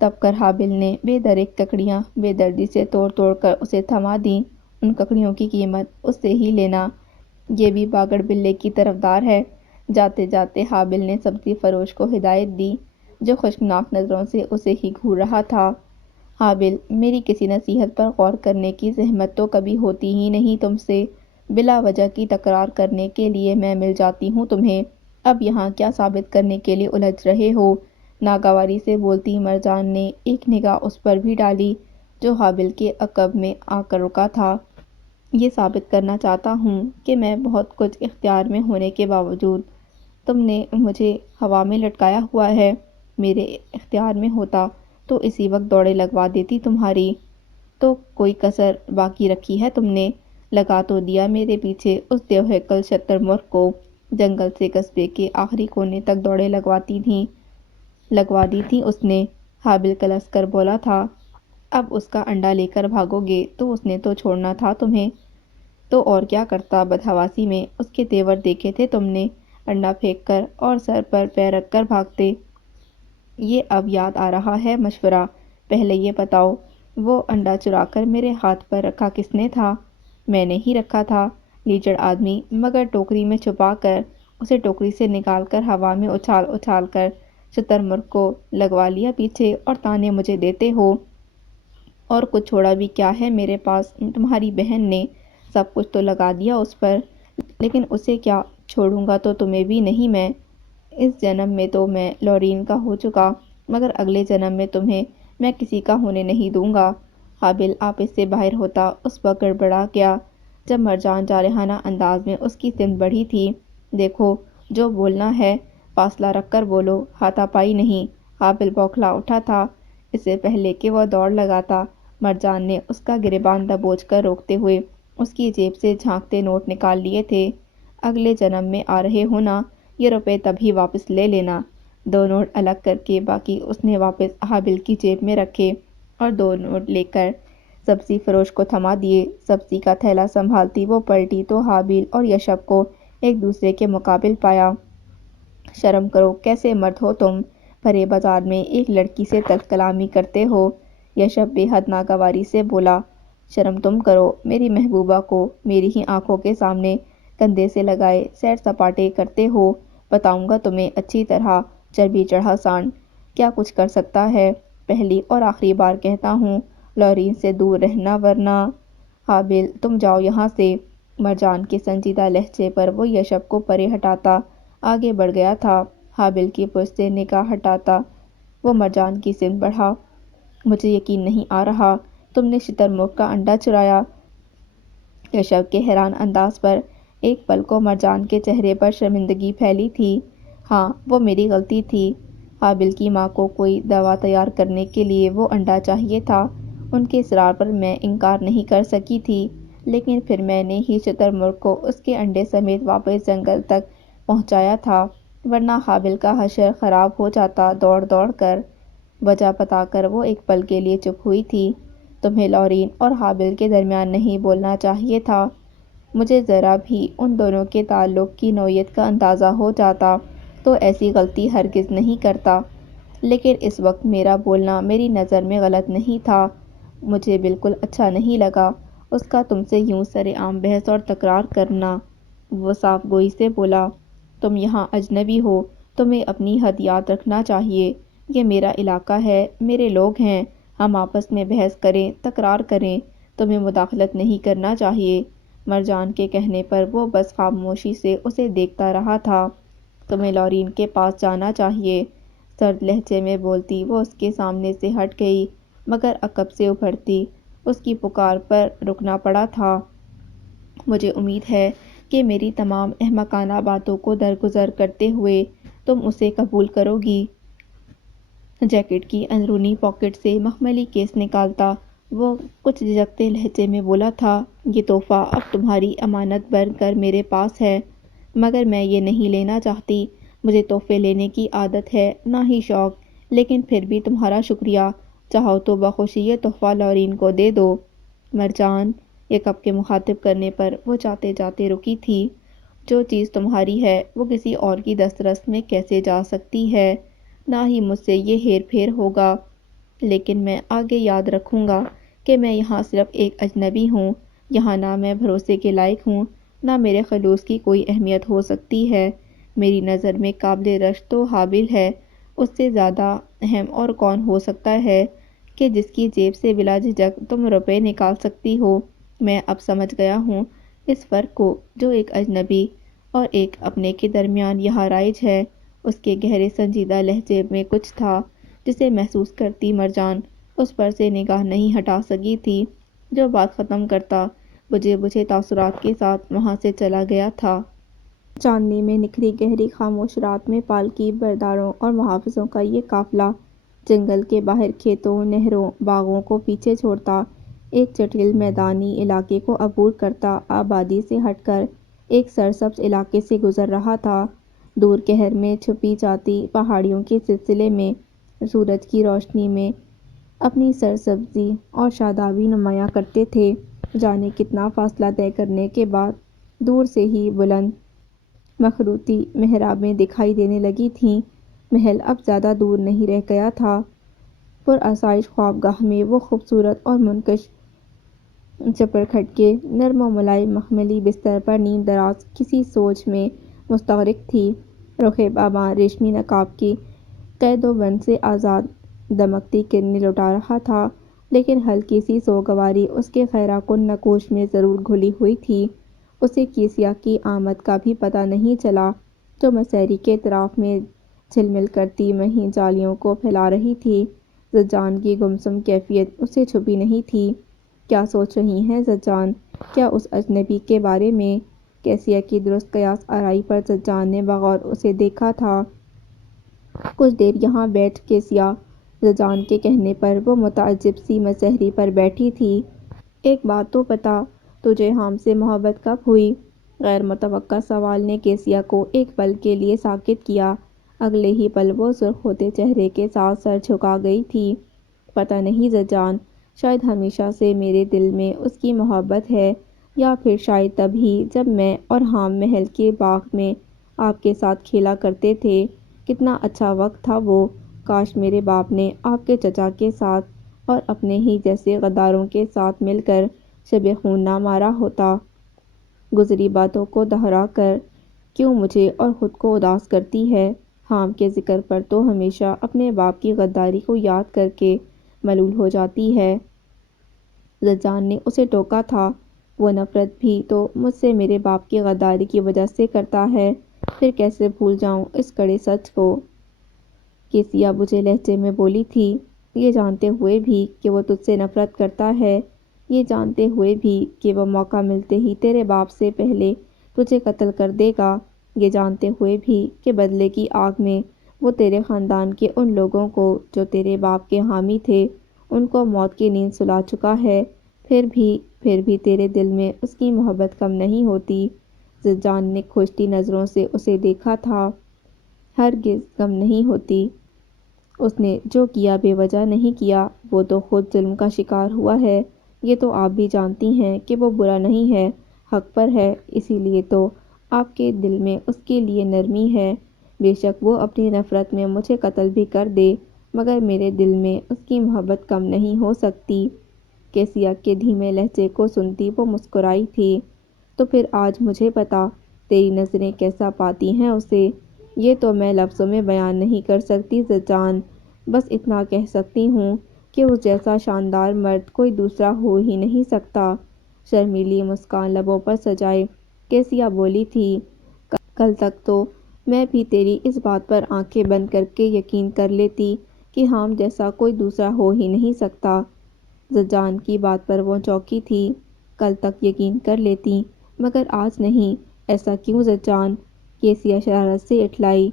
تب کر حابل نے بے درک ککڑیاں بے دردی سے توڑ توڑ کر اسے تھما دیں۔ ان ککڑیوں کی قیمت اس سے ہی لینا، یہ بھی باگڑ بلے کی طرفدار ہے۔ جاتے جاتے حابل نے سبزی فروش کو ہدایت دی، جو خشمناک نظروں سے اسے ہی گھور رہا تھا۔ حابل، میری کسی نصیحت پر غور کرنے کی زحمت تو کبھی ہوتی ہی نہیں تم سے۔ بلا وجہ کی تکرار کرنے کے لیے میں مل جاتی ہوں تمہیں۔ اب یہاں کیا ثابت کرنے کے لیے الجھ رہے ہو؟ ناگواری سے بولتی مرجان نے ایک نگاہ اس پر بھی ڈالی، جو حابل کے عقب میں آ کر رکا تھا۔ یہ ثابت کرنا چاہتا ہوں کہ میں بہت کچھ اختیار میں ہونے کے باوجود تم نے مجھے ہوا میں لٹکایا ہوا ہے۔ میرے اختیار میں ہوتا تو اسی وقت دوڑیں لگوا دیتی تمہاری۔ تو کوئی کسر باقی رکھی ہے تم نے؟ لگا تو دیا میرے پیچھے اس دیوہیکل شتر مرغ کو۔ جنگل سے قصبے کے آخری کونے تک دوڑیں لگوا دی تھی اس نے۔ حابل کلس کر بولا تھا، اب اس کا انڈا لے کر بھاگو گے تو اس نے تو چھوڑنا تھا تمہیں۔ تو اور کیا کرتا؟ بدحواسی میں اس کے تیور دیکھے تھے تم نے، انڈا پھینک کر اور سر پر پیر رکھ کر بھاگتے۔ یہ اب یاد آ رہا ہے مشورہ۔ پہلے یہ بتاؤ، وہ انڈا چرا کر میرے ہاتھ پر رکھا کس نے تھا؟ میں نے ہی رکھا تھا، لیچڑ آدمی، مگر ٹوکری میں چھپا کر۔ اسے ٹوکری سے نکال کر ہوا میں اچھال اچھال کر شتر مرغ کو لگوا لیا پیچھے، اور تانے مجھے دیتے ہو۔ اور کچھ چھوڑا بھی کیا ہے میرے پاس؟ تمہاری بہن نے سب کچھ تو لگا دیا اس پر، لیکن اسے کیا چھوڑوں گا تو تمہیں بھی نہیں میں۔ اس جنم میں تو میں لورین کا ہو چکا، مگر اگلے جنم میں تمہیں میں کسی کا ہونے نہیں دوں گا۔ حابل آپ اس سے باہر ہوتا اس وقت گڑبڑا گیا، جب مرجان جارحانہ انداز میں اس کی سمت بڑھی تھی۔ دیکھو، جو بولنا ہے فاصلہ رکھ کر بولو، ہاتھا پائی نہیں۔ حابل بوکھلا اٹھا تھا۔ اس سے پہلے کہ وہ دوڑ لگاتا، مرجان نے اس کا گریبان دبوچ کر روکتے ہوئے اس کی جیب سے جھانکتے نوٹ نکال لیے تھے۔ اگلے جنم میں آ رہے ہو نا، یہ روپے تبھی واپس لے لینا۔ 2 نوٹ الگ کر کے باقی اس نے واپس حابل کی جیب میں رکھے، اور 2 نوٹ لے کر سبزی فروش کو تھما دیے۔ سبزی کا تھیلا سنبھالتی وہ پلٹی تو حابل اور یشب کو ایک دوسرے کے مقابل پایا۔ شرم کرو، کیسے مرد ہو تم؟ بھرے بازار میں ایک لڑکی سے تلخ کلامی کرتے ہو۔ یشب بے حد ناگواری سے بولا، شرم تم کرو، میری محبوبہ کو میری ہی آنکھوں کے سامنے کندھے سے لگائے سیر سپاٹے کرتے ہو۔ بتاؤں گا تمہیں اچھی طرح، چربی چڑھا سانڈ کیا کچھ کر سکتا ہے۔ پہلی اور آخری بار کہتا ہوں، لورین سے دور رہنا، ورنہ… حابل، تم جاؤ یہاں سے۔ مرجان کے سنجیدہ لہجے پر وہ یشب کو پرے ہٹاتا آگے بڑھ گیا تھا۔ حابل کی پشت سے نگاہ ہٹاتا وہ مرجان کی سمت بڑھا۔ مجھے یقین نہیں آ رہا، تم نے شتر مرغ کا انڈا چرایا؟ یشب کے حیران انداز پر ایک پل کو مرجان کے چہرے پر شرمندگی پھیلی تھی۔ ہاں، وہ میری غلطی تھی۔ حابل کی ماں کو کوئی دوا تیار کرنے کے لیے وہ انڈا چاہیے تھا۔ ان کے اصرار پر میں انکار نہیں کر سکی تھی، لیکن پھر میں نے ہی شتر مرغ کو اس کے انڈے سمیت واپس جنگل تک پہنچایا تھا، ورنہ حابل کا حشر خراب ہو جاتا دوڑ دوڑ کر۔ وجہ بتا کر وہ ایک پل کے لیے چپ ہوئی تھی۔ تمہیں لورین اور حابل کے درمیان نہیں بولنا چاہیے تھا۔ مجھے ذرا بھی ان دونوں کے تعلق کی نوعیت کا اندازہ ہو جاتا تو ایسی غلطی ہرگز نہیں کرتا، لیکن اس وقت میرا بولنا میری نظر میں غلط نہیں تھا۔ مجھے بالکل اچھا نہیں لگا اس کا تم سے یوں سرعام بحث اور تکرار کرنا۔ وہ صاف گوئی سے بولا، تم یہاں اجنبی ہو، تمہیں اپنی حد یاد رکھنا چاہیے۔ یہ میرا علاقہ ہے، میرے لوگ ہیں، ہم آپس میں بحث کریں، تکرار کریں، تمہیں مداخلت نہیں کرنا چاہیے۔ مرجان کے کہنے پر وہ بس خاموشی سے اسے دیکھتا رہا تھا۔ تمہیں لورین کے پاس جانا چاہیے، سرد لہجے میں بولتی وہ اس کے سامنے سے ہٹ گئی، مگر عقب سے ابھرتی اس کی پکار پر رکنا پڑا تھا۔ مجھے امید ہے کہ میری تمام احمقانہ باتوں کو درگزر کرتے ہوئے تم اسے قبول کرو گی۔ جیکٹ کی اندرونی پاکٹ سے مخملی کیس نکالتا وہ کچھ جھجکتے لہجے میں بولا تھا، یہ تحفہ اب تمہاری امانت بن کر میرے پاس ہے، مگر میں یہ نہیں لینا چاہتی۔ مجھے تحفے لینے کی عادت ہے، نہ ہی شوق، لیکن پھر بھی تمہارا شکریہ۔ چاہو تو بخوشی یہ تحفہ لورین کو دے دو۔ مرجان یکب کے مخاطب کرنے پر وہ جاتے جاتے رکی تھی۔ جو چیز تمہاری ہے وہ کسی اور کی دسترس میں کیسے جا سکتی ہے؟ نہ ہی مجھ سے یہ ہیر پھیر ہوگا، لیکن میں آگے یاد رکھوں گا کہ میں یہاں صرف ایک اجنبی ہوں۔ یہاں نہ میں بھروسے کے لائق ہوں، نہ میرے خلوص کی کوئی اہمیت ہو سکتی ہے۔ میری نظر میں قابل رشک تو حابل ہے، اس سے زیادہ اہم اور کون ہو سکتا ہے کہ جس کی جیب سے بلا جھجک تم روپے نکال سکتی ہو۔ میں اب سمجھ گیا ہوں اس فرق کو جو ایک اجنبی اور ایک اپنے کے درمیان یہاں رائج ہے۔ اس کے گہرے سنجیدہ لہجے میں کچھ تھا جسے محسوس کرتی مرجان اس پر سے نگاہ نہیں ہٹا سکی تھی۔ جو بات ختم کرتا بجھے بجھے تاثرات کے ساتھ وہاں سے چلا گیا تھا۔ چاندنی میں نکھری گہری خاموش رات میں پالکی برداروں اور محافظوں کا یہ قافلہ جنگل کے باہر کھیتوں، نہروں، باغوں کو پیچھے چھوڑتا ایک جٹل میدانی علاقے کو عبور کرتا آبادی سے ہٹ کر ایک سرسبز علاقے سے گزر رہا تھا۔ دور کہر میں چھپی جاتی پہاڑیوں کے سلسلے میں سورج کی روشنی میں اپنی سرسبزی اور شادابی نمایاں کرتے تھے۔ جانے کتنا فاصلہ طے کرنے کے بعد دور سے ہی بلند مخروطی محرابیں دکھائی دینے لگی تھیں۔ محل اب زیادہ دور نہیں رہ گیا تھا۔ پرآسائش خوابگاہ میں وہ خوبصورت اور منقش چپرکھٹ کے نرم و ملائم مخملی بستر پر نیند دراز کسی سوچ میں مستغرق تھی۔ رخ باباں ریشمی نقاب کی قید و بند سے آزاد دمکتی کرنیں لوٹا رہا تھا، لیکن ہلکی سی سوگواری اس کے خیرہ کن نقوش میں ضرور گھلی ہوئی تھی۔ اسے کیسیا کی آمد کا بھی پتہ نہیں چلا، جو مسیری کے اطراف میں جھلمل کرتی مہین جالیوں کو پھیلا رہی تھی۔ زجان کی گمسم کیفیت اس سے چھپی نہیں تھی۔ کیا سوچ رہی ہیں زجان؟ کیا اس اجنبی کے بارے میں؟ کیسیا کی درست قیاس آرائی پر زجان نے بغور اسے دیکھا تھا۔ کچھ دیر یہاں بیٹھ کیسیا، زجان کے کہنے پر وہ متعجب سی مسہری پر بیٹھی تھی۔ ایک بات تو بتا، تجھے حام سے محبت کب ہوئی؟ غیر متوقع سوال نے کیسیا کو ایک پل کے لیے ساکت کیا۔ اگلے ہی پل وہ سرخ ہوتے چہرے کے ساتھ سر جھکا گئی تھی۔ پتہ نہیں زجان، شاید ہمیشہ سے میرے دل میں اس کی محبت ہے، یا پھر شاید تب ہی جب میں اور حام محل کے باغ میں آپ کے ساتھ کھیلا کرتے تھے۔ کتنا اچھا وقت تھا وہ! کاش میرے باپ نے آپ کے چچا کے ساتھ اور اپنے ہی جیسے غداروں کے ساتھ مل کر شب خون نہ مارا ہوتا۔ گزری باتوں کو دہرا کر کیوں مجھے اور خود کو اداس کرتی ہے؟ حام کے ذکر پر تو ہمیشہ اپنے باپ کی غداری کو یاد کر کے ملول ہو جاتی ہے۔ زجان نے اسے ٹوکا تھا۔ وہ نفرت بھی تو مجھ سے میرے باپ کی غداری کی وجہ سے کرتا ہے، پھر کیسے بھول جاؤں اس کڑے سچ کو؟ کیسیا بجھے لہجے میں بولی تھی۔ یہ جانتے ہوئے بھی کہ وہ تجھ سے نفرت کرتا ہے، یہ جانتے ہوئے بھی کہ وہ موقع ملتے ہی تیرے باپ سے پہلے تجھے قتل کر دے گا، یہ جانتے ہوئے بھی کہ بدلے کی آگ میں وہ تیرے خاندان کے ان لوگوں کو جو تیرے باپ کے حامی تھے ان کو موت کی نیند سلا چکا ہے، پھر بھی تیرے دل میں اس کی محبت کم نہیں ہوتی۔ زجان نے کھوجتی نظروں سے اسے دیکھا تھا۔ ہرگز کم نہیں ہوتی۔ اس نے جو کیا بے وجہ نہیں کیا، وہ تو خود ظلم کا شکار ہوا ہے۔ یہ تو آپ بھی جانتی ہیں کہ وہ برا نہیں ہے، حق پر ہے، اسی لیے تو آپ کے دل میں اس کے لیے نرمی ہے۔ بے شک وہ اپنی نفرت میں مجھے قتل بھی کر دے، مگر میرے دل میں اس کی محبت کم نہیں ہو سکتی۔ کیسیا کے دھیمے لہجے کو سنتی وہ مسکرائی تھی۔ تو پھر آج مجھے بتا، تیری نظریں کیسا پاتی ہیں اسے؟ یہ تو میں لفظوں میں بیان نہیں کر سکتی زجان، بس اتنا کہہ سکتی ہوں کہ اس جیسا شاندار مرد کوئی دوسرا ہو ہی نہیں سکتا۔ شرمیلی مسکان لبوں پر سجائے کیسیا بولی تھی، کل تک تو میں بھی تیری اس بات پر آنکھیں بند کر کے یقین کر لیتی کہ حام جیسا کوئی دوسرا ہو ہی نہیں سکتا۔ زجان کی بات پر وہ چونکی تھی۔ کل تک یقین کر لیتی، مگر آج نہیں، ایسا کیوں زجان؟ کیسیا شرارت سے اٹھلائی۔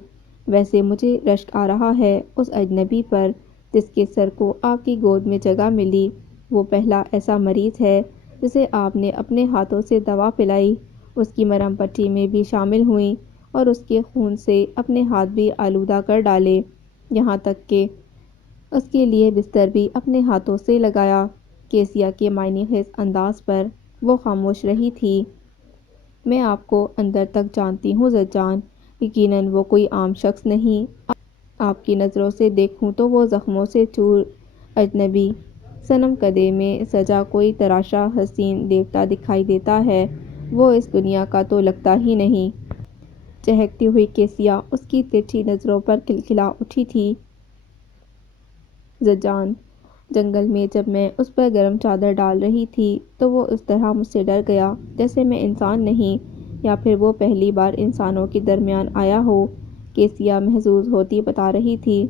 ویسے مجھے رشک آ رہا ہے اس اجنبی پر جس کے سر کو آپ کی گود میں جگہ ملی۔ وہ پہلا ایسا مریض ہے جسے آپ نے اپنے ہاتھوں سے دوا پلائی، اس کی مرہم پٹی میں بھی شامل ہوئیں اور اس کے خون سے اپنے ہاتھ بھی آلودہ کر ڈالے، یہاں تک کہ اس کے لیے بستر بھی اپنے ہاتھوں سے لگایا۔ کیسیا کے معنی خیز انداز پر وہ خاموش رہی تھی۔ میں آپ کو اندر تک جانتی ہوں زجان، یقیناً وہ کوئی عام شخص نہیں۔ آپ کی نظروں سے دیکھوں تو وہ زخموں سے چور اجنبی صنم کدے میں سجا کوئی تراشا حسین دیوتا دکھائی دیتا ہے، وہ اس دنیا کا تو لگتا ہی نہیں۔ چہکتی ہوئی کیسیا اس کی ترچھی نظروں پر کھلکھلا اٹھی تھی۔ زجان، جنگل میں جب میں اس پر گرم چادر ڈال رہی تھی تو وہ اس طرح مجھ سے ڈر گیا جیسے میں انسان نہیں، یا پھر وہ پہلی بار انسانوں کے درمیان آیا ہو۔ کیسیا محظوظ ہوتی بتا رہی تھی،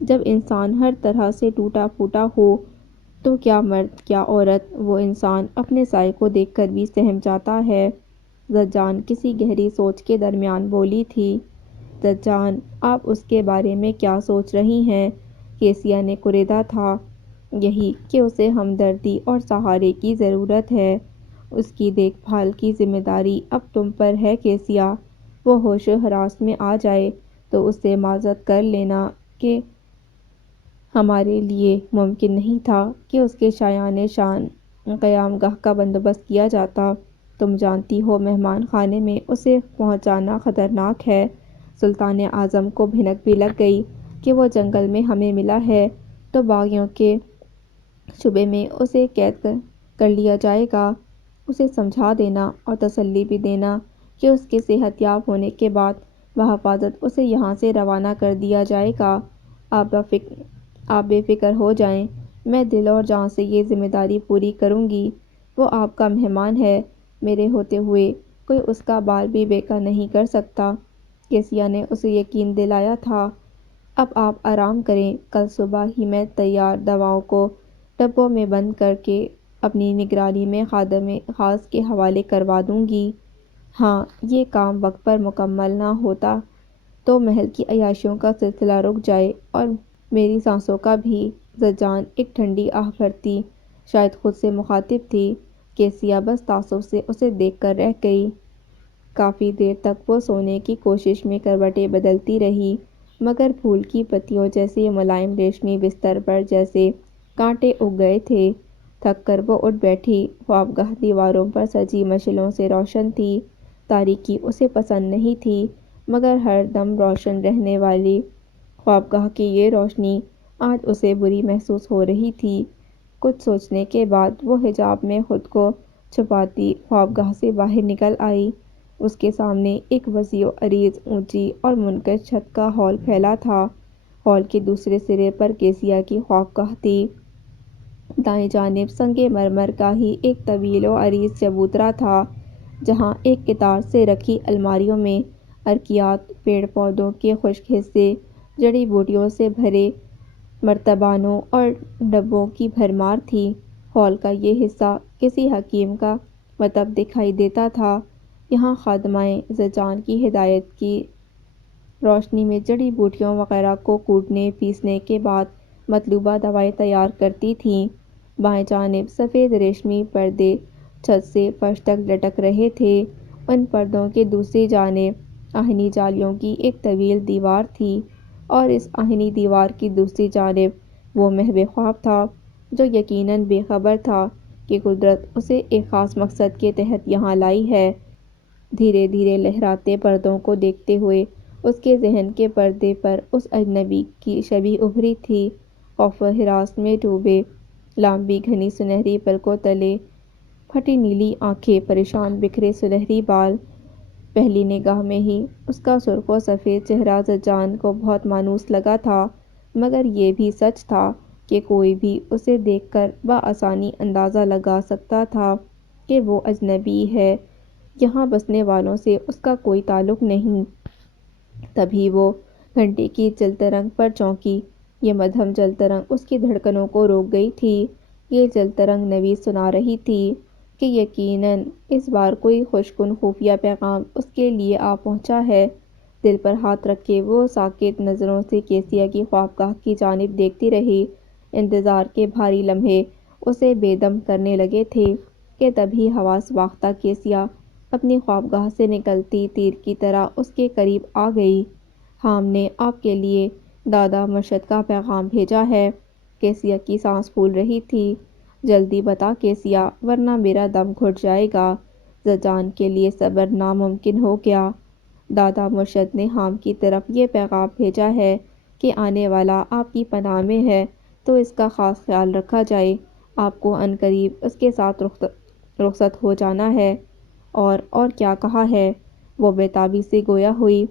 جب انسان ہر طرح سے ٹوٹا پھوٹا ہو تو کیا مرد کیا عورت، وہ انسان اپنے سائے کو دیکھ کر بھی سہم جاتا ہے۔ زجان کسی گہری سوچ کے درمیان بولی تھی۔ زجان، آپ اس کے بارے میں کیا سوچ رہی ہیں؟ کیسیا نے کریدا تھا۔ یہی کہ اسے ہمدردی اور سہارے کی ضرورت ہے۔ اس کی دیکھ بھال کی ذمہ داری اب تم پر ہے کیسیا۔ وہ ہوش و ہراس میں آ جائے تو اس سے معذرت کر لینا کہ ہمارے لیے ممکن نہیں تھا کہ اس کے شایان شان قیام گاہ کا بندوبست کیا جاتا۔ تم جانتی ہو مہمان خانے میں اسے پہنچانا خطرناک ہے۔ سلطان اعظم کو بھنک بھی لگ گئی کہ وہ جنگل میں ہمیں ملا ہے تو باغیوں کے شبے میں اسے قید کر لیا جائے گا۔ اسے سمجھا دینا اور تسلی بھی دینا کہ اس کے صحت یاب ہونے کے بعد بحفاظت اسے یہاں سے روانہ کر دیا جائے گا۔ آپ بے فکر ہو جائیں، میں دل اور جان سے یہ ذمہ داری پوری کروں گی۔ وہ آپ کا مہمان ہے، میرے ہوتے ہوئے کوئی اس کا بال بھی بیکار نہیں کر سکتا۔ کیسیا نے اسے یقین دلایا تھا۔ اب آپ آرام کریں، کل صبح ہی میں تیار دواؤں کو ڈبوں میں بند کر کے اپنی نگرانی میں خادم خاص کے حوالے کروا دوں گی۔ ہاں، یہ کام وقت پر مکمل نہ ہوتا تو محل کی عیاشیوں کا سلسلہ رک جائے اور میری سانسوں کا بھی۔ زجان ایک ٹھنڈی آہ بھرتی، شاید خود سے مخاطب تھی۔ کیسیا بس تعصب سے اسے دیکھ کر رہ گئی۔ کافی دیر تک وہ سونے کی کوشش میں کروٹیں بدلتی رہی، مگر پھول کی پتیوں جیسے ملائم ریشمی بستر پر جیسے کانٹے اگ گئے تھے۔ تھک کر وہ اٹھ بیٹھی۔ خوابگاہ دیواروں پر سجی مشلوں سے روشن تھی۔ تاریکی اسے پسند نہیں تھی، مگر ہر دم روشن رہنے والی خوابگاہ کی یہ روشنی آج اسے بری محسوس ہو رہی تھی۔ کچھ سوچنے کے بعد وہ حجاب میں خود کو چھپاتی خوابگاہ سے باہر نکل آئی۔ اس کے سامنے ایک وسیع و عریض اونچی اور منقش چھت کا ہال پھیلا تھا۔ ہال کے دوسرے سرے پر کیسیا کی خوابگاہ تھی۔ دائیں جانب سنگ مرمر کا ہی ایک طویل و عریض چبوترا تھا، جہاں ایک قطار سے رکھی الماریوں میں ارکیات، پیڑ پودوں کے خشک حصے، جڑی بوٹیوں سے بھرے مرتبانوں اور ڈبوں کی بھرمار تھی۔ ہال کا یہ حصہ کسی حکیم کا مکتب دکھائی دیتا تھا۔ یہاں خادمائیں زجان کی ہدایت کی روشنی میں جڑی بوٹیوں وغیرہ کو کوٹنے پیسنے کے بعد مطلوبہ دوائیں تیار کرتی تھیں۔ بائیں جانب سفید ریشمی پردے چھت سے فرش تک لٹک رہے تھے۔ ان پردوں کے دوسری جانب آہنی جالیوں کی ایک طویل دیوار تھی، اور اس آہنی دیوار کی دوسری جانب وہ محو خواب تھا جو یقیناً بے خبر تھا کہ قدرت اسے ایک خاص مقصد کے تحت یہاں لائی ہے۔ دھیرے دھیرے لہراتے پردوں کو دیکھتے ہوئے اس کے ذہن کے پردے پر اس اجنبی کی شبیہ ابھری تھی، خوف و ہراس میں ڈوبے، لامبی گھنی سنہری پلکوں تلے پھٹی نیلی آنکھیں، پریشان بکھرے سنہری بال۔ پہلی نگاہ میں ہی اس کا سرخ و سفید چہرہ زجان کو بہت مانوس لگا تھا، مگر یہ بھی سچ تھا کہ کوئی بھی اسے دیکھ کر بآسانی اندازہ لگا سکتا تھا کہ وہ اجنبی ہے، یہاں بسنے والوں سے اس کا کوئی تعلق نہیں۔ تبھی وہ گھنٹی کی جل-ترنگ پر چونکی۔ یہ مدھم جل-ترنگ اس کی دھڑکنوں کو روک گئی تھی۔ یہ جل-ترنگ نوید سنا رہی تھی کہ یقیناً اس بار کوئی خوش کن خفیہ پیغام اس کے لیے آ پہنچا ہے۔ دل پر ہاتھ رکھے وہ ساکت نظروں سے کیسیا کی خوابگاہ کی جانب دیکھتی رہی۔ انتظار کے بھاری لمحے اسے بے دم کرنے لگے تھے کہ تبھی حواس باختہ کیسیا اپنی خوابگاہ سے نکلتی تیر کی طرح اس کے قریب آ گئی۔ ہم نے آپ کے لیے دادا مرشد کا پیغام بھیجا ہے۔ کیسیا کی سانس پھول رہی تھی۔ جلدی بتا کیسیا، ورنہ میرا دم گھٹ جائے گا۔ زجان کے لیے صبر ناممکن ہو گیا۔ دادا مرشد نے حام کی طرف یہ پیغام بھیجا ہے کہ آنے والا آپ کی پناہ میں ہے تو اس کا خاص خیال رکھا جائے۔ آپ کو عنقریب اس کے ساتھ رخصت ہو جانا ہے۔ اور کیا کہا ہے؟ وہ بےتابی سے گویا ہوئی۔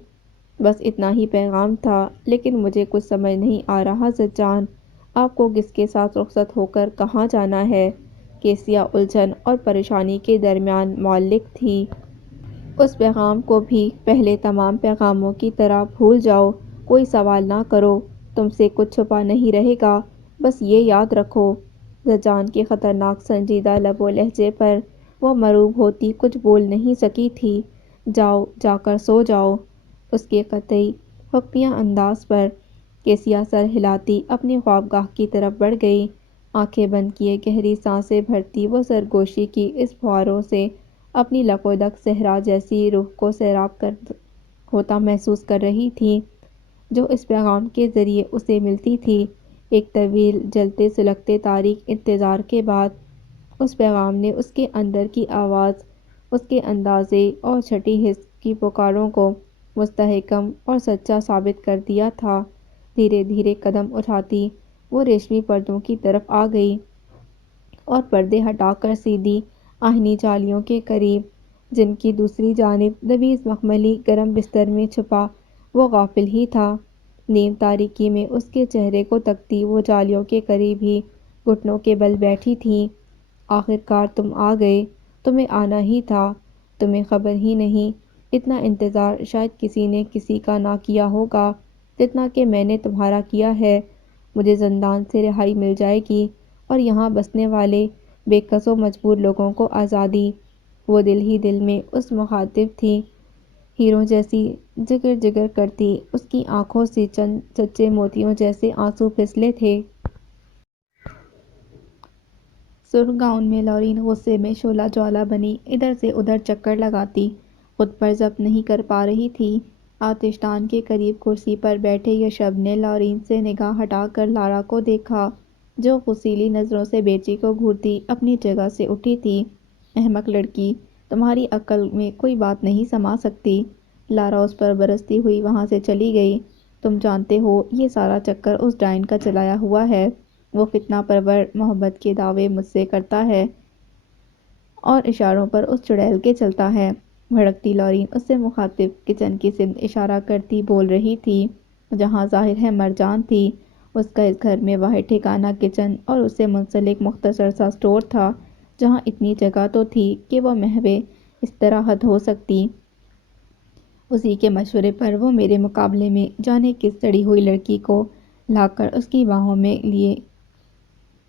بس اتنا ہی پیغام تھا، لیکن مجھے کچھ سمجھ نہیں آ رہا زجان، آپ کو کس کے ساتھ رخصت ہو کر کہاں جانا ہے؟ کیسیا الجھن اور پریشانی کے درمیان معلق تھی۔ اس پیغام کو بھی پہلے تمام پیغاموں کی طرح بھول جاؤ، کوئی سوال نہ کرو، تم سے کچھ چھپا نہیں رہے گا، بس یہ یاد رکھو۔ زجان کے خطرناک سنجیدہ لب و لہجے پر وہ مرعوب ہوتی کچھ بول نہیں سکی تھی۔ جاؤ، جا کر سو جاؤ۔ اس کے قطعی حکمیہ انداز پر کیسیا سر ہلاتی اپنی خوابگاہ کی طرف بڑھ گئی۔ آنکھیں بند کیے گہری سانسیں بھرتی وہ سرگوشی کی اس فواروں سے اپنی لکودک صحرا جیسی روح کو سیراب ہوتا محسوس کر رہی تھی، جو اس پیغام کے ذریعے اسے ملتی تھی۔ ایک طویل جلتے سلگتے تاریک انتظار کے بعد اس پیغام نے اس کے اندر کی آواز، اس کے اندازے اور چھٹی حس کی پکاروں کو مستحکم اور سچا ثابت کر دیا تھا۔ دھیرے دھیرے قدم اٹھاتی وہ ریشمی پردوں کی طرف آ گئی اور پردے ہٹا کر سیدھی آہنی جالیوں کے قریب، جن کی دوسری جانب نویز مخملی گرم بستر میں چھپا وہ غافل ہی تھا۔ نیم تاریکی میں اس کے چہرے کو تکتی وہ جالیوں کے قریب ہی گھٹنوں کے بل بیٹھی تھی۔ آخرکار تم آ گئے، تمہیں آنا ہی تھا، تمہیں خبر ہی نہیں، اتنا انتظار شاید کسی نے کسی کا نہ کیا ہوگا جتنا کہ میں نے تمہارا کیا ہے۔ مجھے زندان سے رہائی مل جائے گی اور یہاں بسنے والے بے کس و مجبور لوگوں کو آزادی۔ وہ دل ہی دل میں اس مخاطب تھی، ہیروں جیسی جگر جگر کرتی اس کی آنکھوں سے چند سچے موتیوں جیسے آنسو پھسلے تھے۔ سرخ گاؤن میں لورین غصے میں شعلہ جوالا بنی ادھر سے ادھر چکر لگاتی خود پر ضبط نہیں کر پا رہی تھی۔ آتش دان کے قریب کرسی پر بیٹھے یشب نے لورین سے نگاہ ہٹا کر لارا کو دیکھا، جو غصیلی نظروں سے بیٹی کو گھورتی اپنی جگہ سے اٹھی تھی۔ احمق لڑکی، تمہاری عقل میں کوئی بات نہیں سما سکتی۔ لارا اس پر برستی ہوئی وہاں سے چلی گئی۔ تم جانتے ہو یہ سارا چکر اس ڈائن کا چلایا ہوا ہے، وہ فتنہ پرور محبت کے دعوے مجھ سے کرتا ہے اور اشاروں پر اس چڑیل کے چلتا ہے۔ بھڑکتی لورین اس سے مخاطب کچن کی سمت اشارہ کرتی بول رہی تھی، جہاں ظاہر ہے مرجان تھی۔ اس کا اس گھر میں واحد ٹھکانہ کچن اور اس سے منسلک مختصر سا اسٹور تھا، جہاں اتنی جگہ تو تھی کہ وہ محو استراحت ہو سکتی۔ اسی کے مشورے پر وہ میرے مقابلے میں جانے کس سڑی ہوئی لڑکی کو لا کر اس کی باہوں میں لیے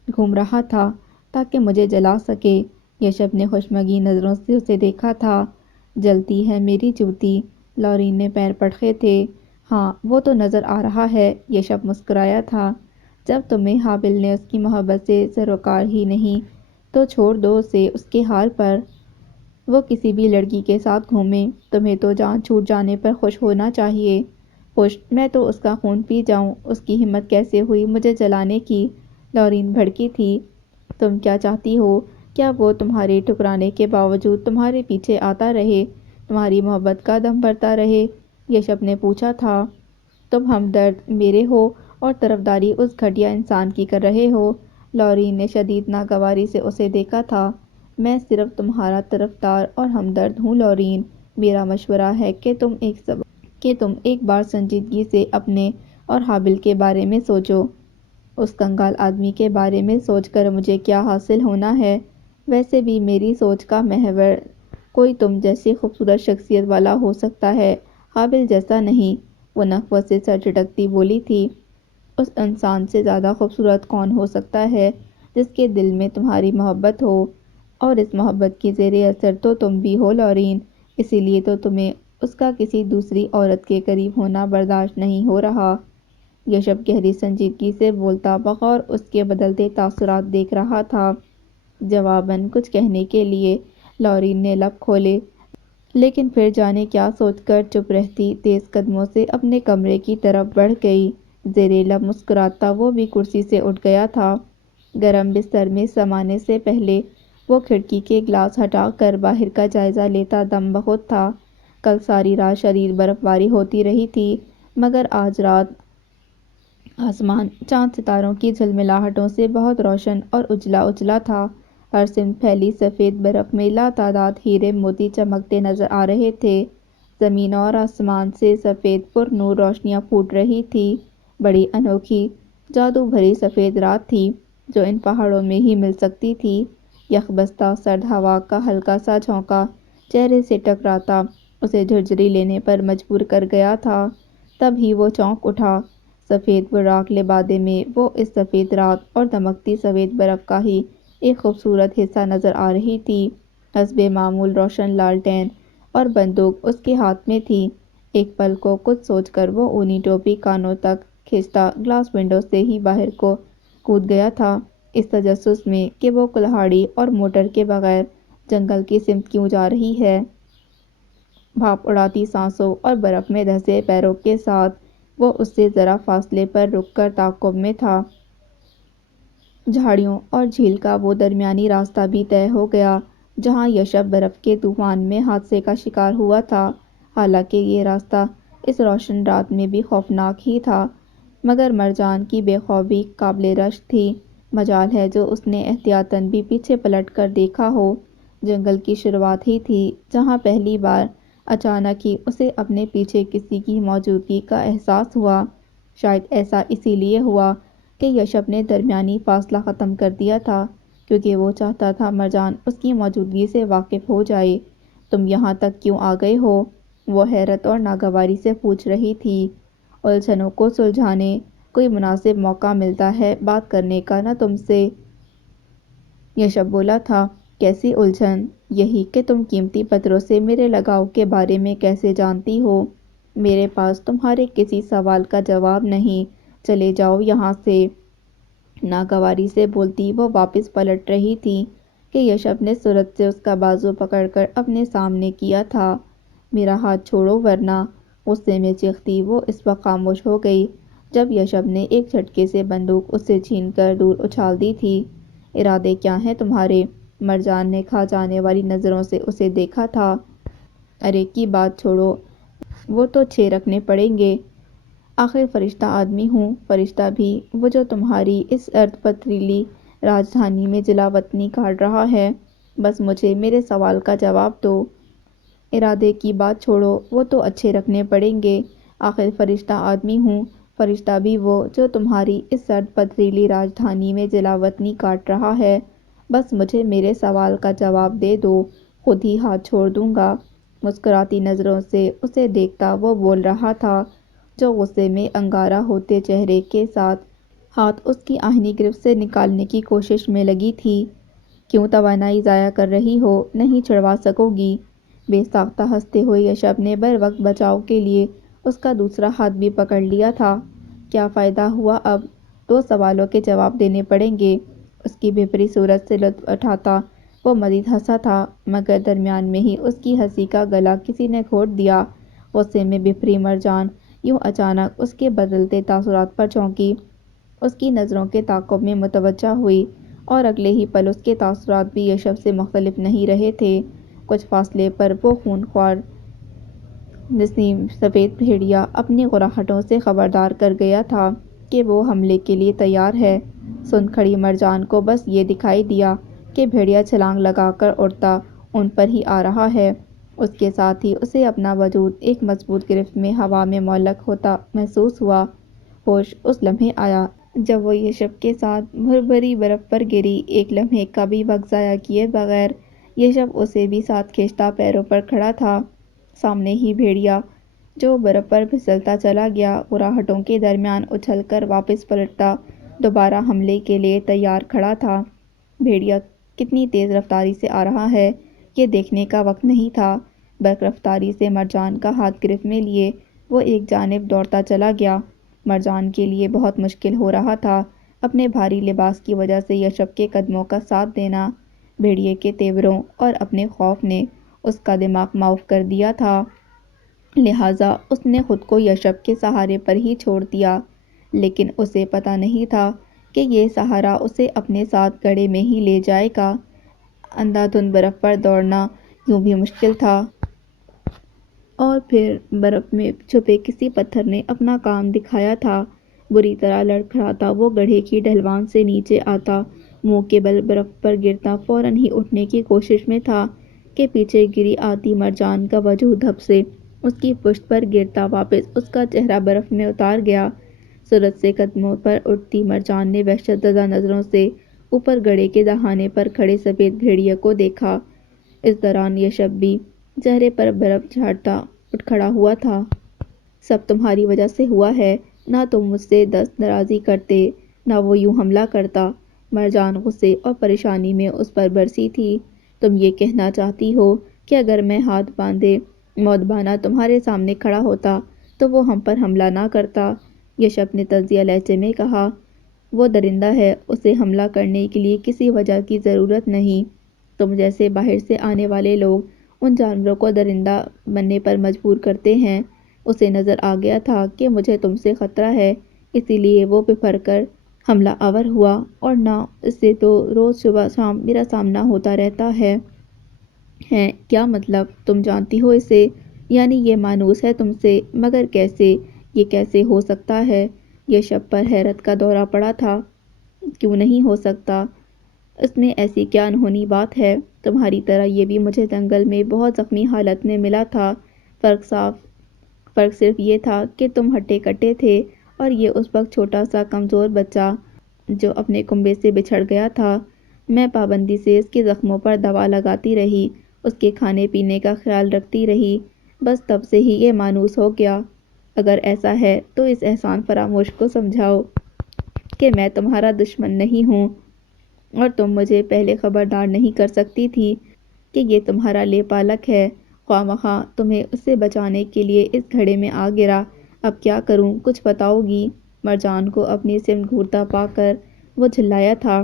گھوم رہا تھا تاکہ مجھے جلا سکے۔ یشب نے خوشمگی نظروں سے اسے دیکھا تھا۔ جلتی ہے میری جوتی، لورین نے پیر پٹخے تھے۔ ہاں وہ تو نظر آ رہا ہے، یشب مسکرایا تھا۔ جب تمہیں حابل نے اس کی محبت سے سروکار ہی نہیں تو چھوڑ دو اسے اس کے حال پر، وہ کسی بھی لڑکی کے ساتھ گھومے، تمہیں تو جان چھوٹ جانے پر خوش ہونا چاہیے۔ خوش؟ میں تو اس کا خون پی جاؤں، اس کی ہمت کیسے ہوئی مجھے جلانے کی؟ لورین بھڑکی تھی۔ تم کیا چاہتی ہو؟ کیا وہ تمہارے ٹھکرانے کے باوجود تمہارے پیچھے آتا رہے، تمہاری محبت کا دم بھرتا رہے؟ یشب نے پوچھا تھا۔ تم ہمدرد میرے ہو اور طرفداری اس گھٹیا انسان کی کر رہے ہو؟ لورین نے شدید ناگواری سے اسے دیکھا تھا۔ میں صرف تمہارا طرفدار اور ہمدرد ہوں لورین، میرا مشورہ ہے کہ تم ایک بار سنجیدگی سے اپنے اور حابل کے بارے میں سوچو۔ اس کنگال آدمی کے بارے میں سوچ کر مجھے کیا حاصل ہونا ہے؟ ویسے بھی میری سوچ کا محور کوئی تم جیسی خوبصورت شخصیت والا ہو سکتا ہے، حابل جیسا نہیں۔ وہ نخوت سے سر جھٹکتی بولی تھی، اس انسان سے زیادہ خوبصورت کون ہو سکتا ہے جس کے دل میں تمہاری محبت ہو، اور اس محبت کی زیر اثر تو تم بھی ہو لورین، اسی لیے تو تمہیں اس کا کسی دوسری عورت کے قریب ہونا برداشت نہیں ہو رہا۔ یشب گہری سنجیدگی سے بولتا بغور اس کے بدلتے تاثرات دیکھ رہا تھا۔ جواباً کچھ کہنے کے لیے لورین نے لب کھولے، لیکن پھر جانے کیا سوچ کر چپ رہتی تیز قدموں سے اپنے کمرے کی طرف بڑھ گئی۔ زیر لب مسکراتا وہ بھی کرسی سے اٹھ گیا تھا۔ گرم بستر میں سمانے سے پہلے وہ کھڑکی کے گلاس ہٹا کر باہر کا جائزہ لیتا دم بہت تھا۔ کل ساری رات شدید برف باری ہوتی رہی تھی، مگر آج رات آسمان چاند ستاروں کی جھلملاہٹوں سے بہت روشن اور اجلا اجلا تھا۔ ہر سمت پھیلی سفید برف میں لاتعداد ہیرے موتی چمکتے نظر آ رہے تھے۔ زمین اور آسمان سے سفید پر نور روشنیاں پھوٹ رہی تھی۔ بڑی انوکھی جادو بھری سفید رات تھی جو ان پہاڑوں میں ہی مل سکتی تھی۔ یخ بستہ سرد ہوا کا ہلکا سا جھونکا چہرے سے ٹکراتا اسے جھرجھری لینے پر مجبور کر گیا تھا۔ تب ہی وہ چونک اٹھا۔ سفید براق لبادے میں وہ اس سفید رات اور دمکتی سفید برف کا ہی ایک خوبصورت حصہ نظر آ رہی تھی۔ حسب معمول روشن لالٹین اور بندوق اس کے ہاتھ میں تھی۔ ایک پل کو کچھ سوچ کر وہ اونی ٹوپی کانوں تک کھینچتا گلاس ونڈو سے ہی باہر کو کود گیا تھا، اس تجسس میں کہ وہ کلہاڑی اور موٹر کے بغیر جنگل کی سمت کیوں جا رہی ہے۔ بھاپ اڑاتی سانسوں اور برف میں دھنسے پیروں کے ساتھ وہ اس سے ذرا فاصلے پر رک کر تعاقب میں تھا۔ جھاڑیوں اور جھیل کا وہ درمیانی راستہ بھی طے ہو گیا جہاں یشب برف کے طوفان میں حادثے کا شکار ہوا تھا۔ حالانکہ یہ راستہ اس روشن رات میں بھی خوفناک ہی تھا، مگر مرجان کی بے خوابی قابل رشک تھی۔ مجال ہے جو اس نے احتیاطاً بھی پیچھے پلٹ کر دیکھا ہو۔ جنگل کی شروعات ہی تھی جہاں پہلی بار اچانک ہی اسے اپنے پیچھے کسی کی موجودگی کا احساس ہوا۔ شاید ایسا اسی لیے ہوا کہ یشب نے درمیانی فاصلہ ختم کر دیا تھا، کیونکہ وہ چاہتا تھا مرجان اس کی موجودگی سے واقف ہو جائے۔ تم یہاں تک کیوں آ گئے ہو؟ وہ حیرت اور ناگواری سے پوچھ رہی تھی۔ الجھنوں کو سلجھانے کوئی مناسب موقع ملتا ہے بات کرنے کا نہ تم سے؟ یشب بولا تھا۔ کیسی الجھن؟ یہی کہ تم قیمتی پتھروں سے میرے لگاؤ کے بارے میں کیسے جانتی ہو؟ میرے پاس تمہارے کسی سوال کا جواب نہیں، چلے جاؤ یہاں سے۔ ناگواری سے بولتی وہ واپس پلٹ رہی تھی کہ یشب نے سرعت سے اس کا بازو پکڑ کر اپنے سامنے کیا تھا۔ میرا ہاتھ چھوڑو ورنہ۔ غصے میں چیختی وہ اس وقت خاموش ہو گئی جب یشب نے ایک جھٹکے سے بندوق اس سے چھین کر دور اچھال دی تھی۔ ارادے کیا ہیں تمہارے؟ مرجان نے کھا جانے والی نظروں سے اسے دیکھا تھا۔ ارے کی بات چھوڑو، وہ تو 6 رکھنے پڑیں گے۔ آخر فرشتہ آدمی ہوں، فرشتہ بھی، وہ جو تمہاری اس ارد پتھریلی راجدھانی میں جلا وطنی کاٹ رہا ہے۔ بس مجھے میرے سوال کا جواب دو۔ ارادے کی بات چھوڑو، وہ تو اچھے رکھنے پڑیں گے۔ آخر فرشتہ آدمی ہوں، فرشتہ بھی، وہ جو تمہاری اس سرد پتھریلی راجدھانی میں جلا وطنی کاٹ رہا ہے۔ بس مجھے میرے سوال کا جواب دے دو، خود ہی ہاتھ چھوڑ دوں گا۔ مسکراتی نظروں سے اسے دیکھتا وہ بول رہا تھا، جو غصے میں انگارہ ہوتے چہرے کے ساتھ ہاتھ اس کی آہنی گرفت سے نکالنے کی کوشش میں لگی تھی۔ کیوں توانائی ضائع کر رہی ہو؟ نہیں چھڑوا سکو گی؟ بے ساختہ ہنستے ہوئے یشب نے بروقت بچاؤ کے لیے اس کا دوسرا ہاتھ بھی پکڑ لیا تھا۔ کیا فائدہ ہوا اب؟ 2 سوالوں کے جواب دینے پڑیں گے۔ اس کی بھپری صورت سے لطف اٹھاتا وہ مزید ہنسا تھا، مگر درمیان میں ہی اس کی ہنسی کا گلا کسی نے گھونٹ دیا۔ غصے میں بھپری مرجان یوں اچانک اس کے بدلتے تاثرات پر چونکی، اس کی نظروں کے تعاقب میں متوجہ ہوئی، اور اگلے ہی پل اس کے تاثرات بھی یشب سے مختلف نہیں رہے تھے۔ کچھ فاصلے پر وہ خون خوار نسیم سفید بھیڑیا اپنی غراہٹوں سے خبردار کر گیا تھا کہ وہ حملے کے لیے تیار ہے۔ سن کھڑی مرجان کو بس یہ دکھائی دیا کہ بھیڑیا چھلانگ لگا کر اڑتا ان پر ہی آ رہا ہے۔ اس کے ساتھ ہی اسے اپنا وجود ایک مضبوط گرفت میں ہوا میں معلق ہوتا محسوس ہوا۔ ہوش اس لمحے آیا جب وہ یشب کے ساتھ بھربھری برف پر گری۔ ایک لمحے کا بھی وقت ضائع کیے بغیر یشب اسے بھی ساتھ کھینچتا پیروں پر کھڑا تھا۔ سامنے ہی بھیڑیا، جو برف پر پھسلتا چلا گیا، غراہٹوں کے درمیان اچھل کر واپس پلٹتا دوبارہ حملے کے لیے تیار کھڑا تھا۔ بھیڑیا کتنی تیز رفتاری سے آ رہا ہے یہ دیکھنے کا وقت نہیں تھا۔ برق رفتاری سے مرجان کا ہاتھ گرفت میں لیے وہ ایک جانب دوڑتا چلا گیا۔ مرجان کے لیے بہت مشکل ہو رہا تھا اپنے بھاری لباس کی وجہ سے یشب کے قدموں کا ساتھ دینا۔ بھیڑیے کے تیوروں اور اپنے خوف نے اس کا دماغ معاف کر دیا تھا، لہٰذا اس نے خود کو یشب کے سہارے پر ہی چھوڑ دیا، لیکن اسے پتہ نہیں تھا کہ یہ سہارا اسے اپنے ساتھ گڑھے میں ہی لے جائے گا۔ اندھا دھند برف پر دوڑنا یوں بھی مشکل تھا، اور پھر برف میں چھپے کسی پتھر نے اپنا کام دکھایا تھا۔ بری طرح لڑکھڑاتا وہ گڑھے کی ڈھلوان سے نیچے آتا، منہ کے بل برف پر گرتا فوراً ہی اٹھنے کی کوشش میں تھا کہ پیچھے گری آتی مرجان کا وجود دھپ سے اس کی پشت پر گرتا واپس اس کا چہرہ برف میں اتار گیا۔ سرعت سے قدموں پر اٹھتی مرجان نے وحشت زدہ نظروں سے اوپر گڑھے کے دہانے پر کھڑے سفید بھیڑیے کو دیکھا۔ اس دوران یشب بھی چہرے پر برف جھاڑتا اٹھ کھڑا ہوا تھا۔ سب تمہاری وجہ سے ہوا ہے، نہ تم مجھ سے دست درازی کرتے نہ وہ یوں حملہ کرتا۔ مرجان غصے اور پریشانی میں اس پر برسی تھی۔ تم یہ کہنا چاہتی ہو کہ اگر میں ہاتھ باندھے مودبانہ تمہارے سامنے کھڑا ہوتا تو وہ ہم پر حملہ نہ کرتا، یشب نے طنزیہ لہجے میں کہا۔ وہ درندہ ہے، اسے حملہ کرنے کے لیے کسی وجہ کی ضرورت نہیں۔ تم جیسے باہر سے آنے والے لوگ ان جانوروں کو درندہ بننے پر مجبور کرتے ہیں۔ اسے نظر آ گیا تھا کہ مجھے تم سے خطرہ ہے، اسی لیے وہ بپھر کر حملہ آور ہوا، اور نہ اس سے تو روز صبح شام میرا سامنا ہوتا رہتا ہے۔ ہیں کیا مطلب؟ تم جانتی ہو اسے؟ یعنی یہ مانوس ہے تم سے؟ مگر کیسے؟ یہ کیسے ہو سکتا ہے؟ یشب پر حیرت کا دورہ پڑا تھا۔ کیوں نہیں ہو سکتا؟ اس میں ایسی کیا انہونی بات ہے؟ تمہاری طرح یہ بھی مجھے جنگل میں بہت زخمی حالت میں ملا تھا۔ فرق صرف یہ تھا کہ تم ہٹے کٹے تھے اور یہ اس وقت چھوٹا سا کمزور بچہ جو اپنے کنبے سے بچھڑ گیا تھا۔ میں پابندی سے اس کے زخموں پر دوا لگاتی رہی، اس کے کھانے پینے کا خیال رکھتی رہی، بس تب سے ہی یہ مانوس ہو گیا۔ اگر ایسا ہے تو اس احسان فراموش کو سمجھاؤ کہ میں تمہارا دشمن نہیں ہوں، اور تم مجھے پہلے خبردار نہیں کر سکتی تھی کہ یہ تمہارا لے پالک ہے۔ خواہ مخواہ تمہیں اس سے بچانے کے لیے اس گھڑے میں آ گرا۔ اب کیا کروں، کچھ بتاؤ گی؟ مرجان کو اپنی سمت گھورتا پا کر وہ چلایا تھا۔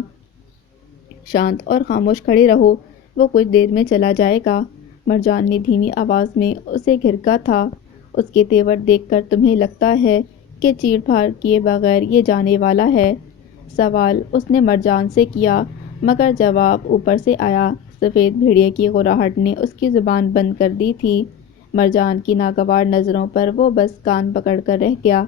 شانت اور خاموش کھڑے رہو، وہ کچھ دیر میں چلا جائے گا۔ مرجان نے دھیمی آواز میں اسے گھرکا تھا۔ اس کے تیور دیکھ کر تمہیں لگتا ہے کہ چیڑ پھاڑ کیے بغیر یہ جانے والا ہے؟ سوال اس نے مرجان سے کیا، مگر جواب اوپر سے آیا۔ سفید بھیڑیے کی غراہٹ نے اس کی زبان بند کر دی تھی۔ مرجان کی ناگوار نظروں پر وہ بس کان پکڑ کر رہ گیا۔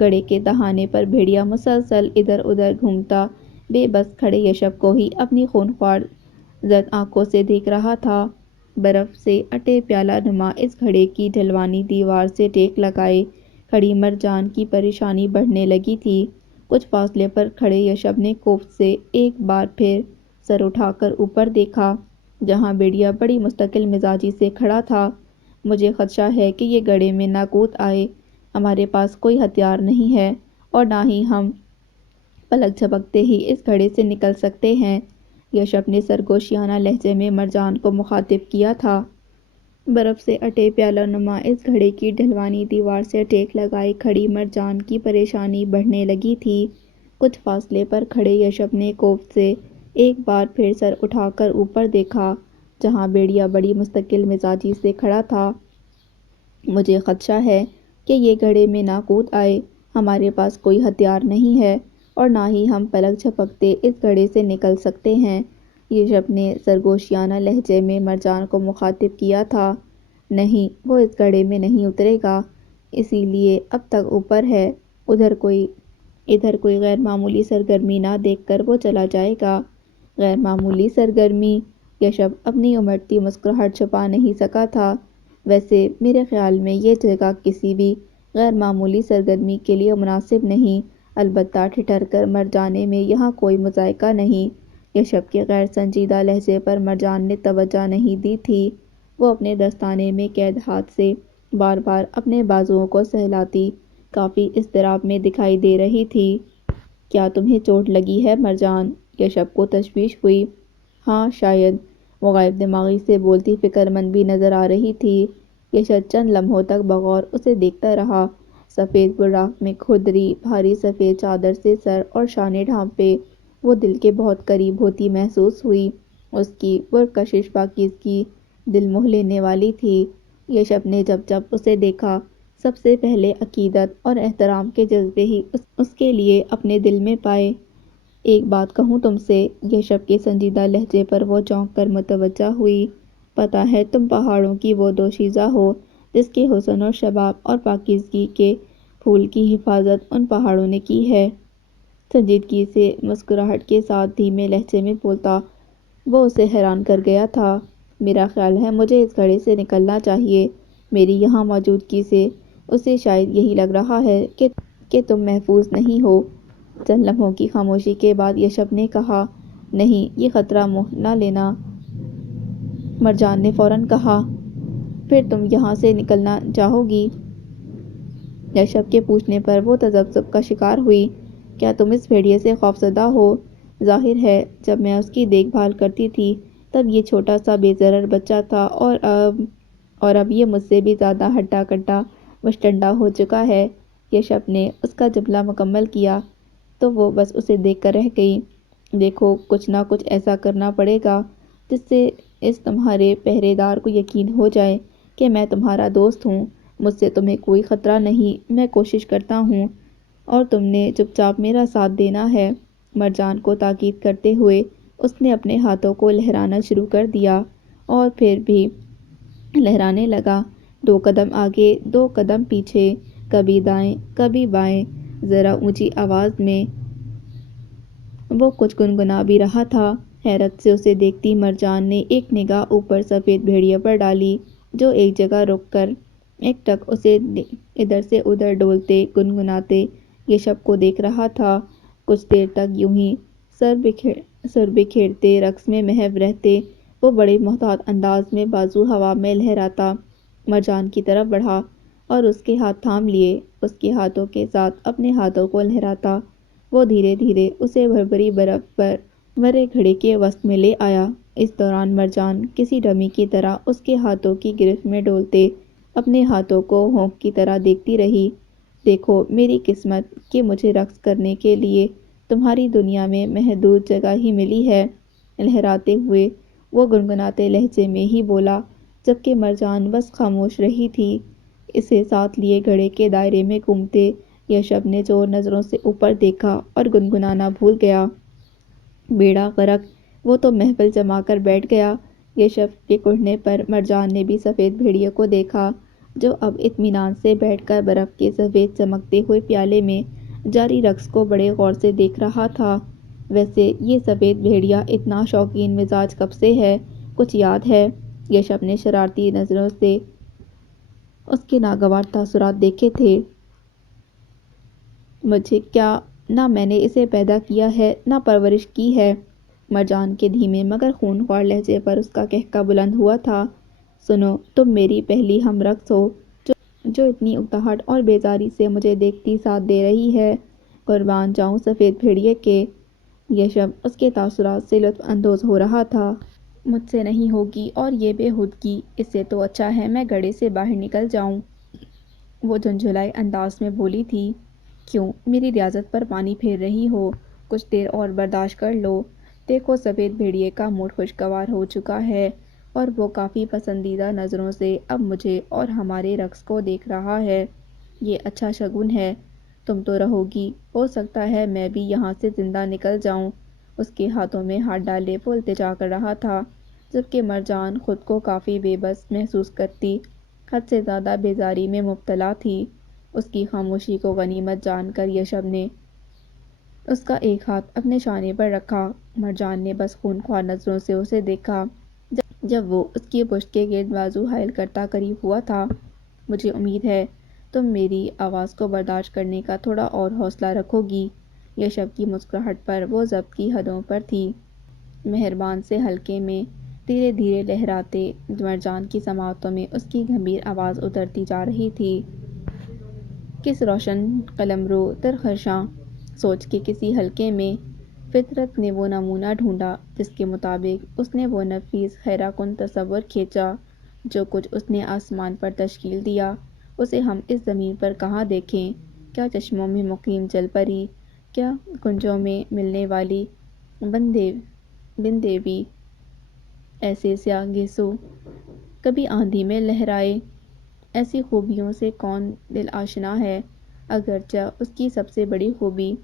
گڑھے کے دہانے پر بھیڑیا مسلسل ادھر ادھر گھومتا بے بس کھڑے یشب کو ہی اپنی خونخوار زد آنکھوں سے دیکھ رہا تھا۔ برف سے اٹے پیالہ نما اس گھڑے کی ڈھلوانی دیوار سے ٹیک لگائے کھڑی مرجان کی پریشانی بڑھنے لگی تھی۔ کچھ فاصلے پر کھڑے یشب نے کوفت سے ایک بار پھر سر اٹھا کر اوپر دیکھا، جہاں بھیڑیا بڑی مستقل مزاجی سے کھڑا تھا۔ مجھے خدشہ ہے کہ یہ گڑھے میں نہ کود آئے۔ ہمارے پاس کوئی ہتھیار نہیں ہے، اور نہ ہی ہم پلک جھپکتے ہی اس گھڑے سے نکل سکتے ہیں، یشب نے سرگوشیانہ لہجے میں مرجان کو مخاطب کیا تھا۔ برف سے اٹے پیالہ نما اس گھڑے کی ڈھلوانی دیوار سے ٹیک لگائے کھڑی مرجان کی پریشانی بڑھنے لگی تھی۔ کچھ فاصلے پر کھڑے یشب نے کوفت سے ایک بار پھر سر اٹھا کر اوپر دیکھا، جہاں بھیڑیا بڑی مستقل مزاجی سے کھڑا تھا۔ مجھے خدشہ ہے کہ یہ گڑھے میں نہ کود آئے۔ ہمارے پاس کوئی ہتھیار نہیں ہے، اور نہ ہی ہم پلک جھپکتے اس گڑھے سے نکل سکتے ہیں، یشب نے سرگوشیانہ لہجے میں مرجان کو مخاطب کیا تھا۔ نہیں، وہ اس گڑھے میں نہیں اترے گا، اسی لیے اب تک اوپر ہے۔ ادھر کوئی غیر معمولی سرگرمی نہ دیکھ کر وہ چلا جائے گا۔ غیر معمولی سرگرمی؟ یشب اپنی امڑتی مسکراہٹ چھپا نہیں سکا تھا۔ ویسے میرے خیال میں یہ جگہ کسی بھی غیر معمولی سرگرمی کے لیے مناسب نہیں، البتہ ٹھٹر کر مر جانے میں یہاں کوئی مذائقہ نہیں۔ یشب کے غیر سنجیدہ لہجے پر مرجان نے توجہ نہیں دی تھی۔ وہ اپنے دستانے میں قید ہاتھ سے بار بار اپنے بازوؤں کو سہلاتی کافی اضطراب میں دکھائی دے رہی تھی۔ کیا تمہیں چوٹ لگی ہے مرجان؟ یشب کو تشویش ہوئی۔ ہاں شاید، وہ غائب دماغی سے بولتی فکر مند بھی نظر آ رہی تھی۔ یشب چند لمحوں تک بغور اسے دیکھتا رہا۔ سفید براق میں کھدری بھاری سفید چادر سے سر اور شانے ڈھانپے وہ دل کے بہت قریب ہوتی محسوس ہوئی۔ اس کی پرکشش پاکیزگی دل موہ لینے والی تھی۔ یشب نے جب جب اسے دیکھا سب سے پہلے عقیدت اور احترام کے جذبے ہی اس کے لیے اپنے دل میں پائے۔ ایک بات کہوں تم سے؟ یشب کے سنجیدہ لہجے پر وہ چونک کر متوجہ ہوئی۔ پتہ ہے تم پہاڑوں کی وہ دوشیزہ ہو جس کے حسن اور شباب اور پاکیزگی کے پھول کی حفاظت ان پہاڑوں نے کی ہے۔ سنجیدگی سے مسکراہٹ کے ساتھ دھیمے لہجے میں بولتا وہ اسے حیران کر گیا تھا۔ میرا خیال ہے مجھے اس گھڑے سے نکلنا چاہیے۔ میری یہاں موجودگی سے اسے شاید یہی لگ رہا ہے کہ تم محفوظ نہیں ہو۔ چند لمحوں کی خاموشی کے بعد یشب نے کہا نہیں، یہ خطرہ منہ نہ لینا۔ مرجان نے فوراً کہا پھر تم یہاں سے نکلنا چاہو گی؟ یشب کے پوچھنے پر وہ تذبذب کا شکار ہوئی۔ کیا تم اس بھیڑیے سے خوفزدہ ہو؟ ظاہر ہے جب میں اس کی دیکھ بھال کرتی تھی تب یہ چھوٹا سا بے ضرر بچہ تھا اور اب یہ مجھ سے بھی زیادہ ہٹا کٹا مشٹنڈا ہو چکا ہے۔ یشب نے اس کا جملہ مکمل کیا تو وہ بس اسے دیکھ کر رہ گئی۔ دیکھو کچھ نہ کچھ ایسا کرنا پڑے گا جس سے اس تمہارے پہرے دار کو یقین ہو جائے کہ میں تمہارا دوست ہوں۔ مجھ سے تمہیں کوئی خطرہ نہیں، میں کوشش کرتا ہوں اور تم نے چپ چاپ میرا ساتھ دینا ہے۔ مرجان کو تاکید کرتے ہوئے اس نے اپنے ہاتھوں کو لہرانا شروع کر دیا اور پھر بھی لہرانے لگا۔ 2 قدم آگے 2 قدم پیچھے، کبھی دائیں کبھی بائیں، ذرا اونچی آواز میں وہ کچھ گنگنا بھی رہا تھا۔ حیرت سے اسے دیکھتی مرجان نے ایک نگاہ اوپر سفید بھیڑیے پر ڈالی جو ایک جگہ رک کر ایک ٹک اسے ادھر سے ادھر ڈولتے گنگناتے یشب کو دیکھ رہا تھا۔ کچھ دیر تک یوں ہی سر بکھیرتے رقص میں محو رہتے وہ بڑے محتاط انداز میں بازو ہوا میں لہراتا مرجان کی طرف بڑھا اور اس کے ہاتھ تھام لیے۔ اس کے ہاتھوں کے ساتھ اپنے ہاتھوں کو لہراتا وہ دھیرے دھیرے اسے بھربھری برف پر مرے گھڑے کے وسط میں لے آیا۔ اس دوران مرجان کسی ڈمی کی طرح اس کے ہاتھوں کی گرفت میں ڈولتے اپنے ہاتھوں کو ہونک کی طرح دیکھتی رہی۔ دیکھو میری قسمت کہ مجھے رقص کرنے کے لیے تمہاری دنیا میں محدود جگہ ہی ملی ہے، لہراتے ہوئے وہ گنگناتے لہجے میں ہی بولا جبکہ مرجان بس خاموش رہی تھی۔ اسے ساتھ لیے گھڑے کے دائرے میں گھومتے یشب نے چور نظروں سے اوپر دیکھا اور گنگنانا بھول گیا۔ بیڑا غرق وہ تو محفل جما کر بیٹھ گیا۔ یشب کے کڑھنے پر مرجان نے بھی سفید بھیڑیے کو دیکھا جو اب اطمینان سے بیٹھ کر برف کے سفید چمکتے ہوئے پیالے میں جاری رقص کو بڑے غور سے دیکھ رہا تھا۔ ویسے یہ سفید بھیڑیا اتنا شوقین مزاج کب سے ہے، کچھ یاد ہے؟ یشب نے شرارتی نظروں سے اس کے ناگوار تاثرات دیکھے تھے۔ مجھے کیا، نہ میں نے اسے پیدا کیا ہے نہ پرورش کی ہے۔ مرجان کے دھیمے مگر خونخوار لہجے پر اس کا قہقہ بلند ہوا تھا۔ سنو تم میری پہلی ہم رقص ہو جو اتنی اکتاہٹ اور بیزاری سے مجھے دیکھتی ساتھ دے رہی ہے۔ قربان جاؤں سفید بھیڑیے کے۔ یشب اس کے تاثرات سے لطف اندوز ہو رہا تھا۔ مجھ سے نہیں ہوگی اور یہ بے ہودگی، اس سے تو اچھا ہے میں گھڑے سے باہر نکل جاؤں، وہ جھنجھلائے انداز میں بولی تھی۔ کیوں میری ریاضت پر پانی پھیر رہی ہو؟ کچھ دیر اور برداشت کر لو۔ دیکھو سفید بھیڑیے کا موڈ خوشگوار ہو چکا ہے اور وہ کافی پسندیدہ نظروں سے اب مجھے اور ہمارے رقص کو دیکھ رہا ہے۔ یہ اچھا شگون ہے۔ تم تو رہو گی، ہو سکتا ہے میں بھی یہاں سے زندہ نکل جاؤں۔ اس کے ہاتھوں میں ہاتھ ڈالے وہ التجا کر رہا تھا جبکہ مرجان خود کو کافی بے بس محسوس کرتی حد سے زیادہ بیزاری میں مبتلا تھی۔ اس کی خاموشی کو غنیمت جان کر یشب نے اس کا ایک ہاتھ اپنے شانے پر رکھا۔ مرجان نے بس خونخوار نظروں سے اسے دیکھا جب وہ اس کی پشت کے گرد بازو حائل کرتا قریب ہوا تھا۔ مجھے امید ہے تم میری آواز کو برداشت کرنے کا تھوڑا اور حوصلہ رکھو گی۔ یشب کی مسکراہٹ پر وہ ضبط کی حدوں پر تھی۔ مہربان سے حلقے میں دھیرے دھیرے لہراتے مرجان کی سماعتوں میں اس کی گمبھیر آواز اترتی جا رہی تھی۔ کس روشن قلمرو درخشاں سوچ کے کسی حلقے میں فطرت نے وہ نمونہ ڈھونڈا جس کے مطابق اس نے وہ نفیس خیرہ کن تصور کھینچا جو کچھ اس نے آسمان پر تشکیل دیا اسے ہم اس زمین پر کہاں دیکھیں؟ کیا چشموں میں مقیم جل پری، کیا کنجوں میں ملنے والی بن دیوی، ایسے سیاہ گیسو کبھی آندھی میں لہرائے؟ ایسی خوبیوں سے کون دل آشنا ہے؟ اگرچہ اس کی سب سے بڑی خوبی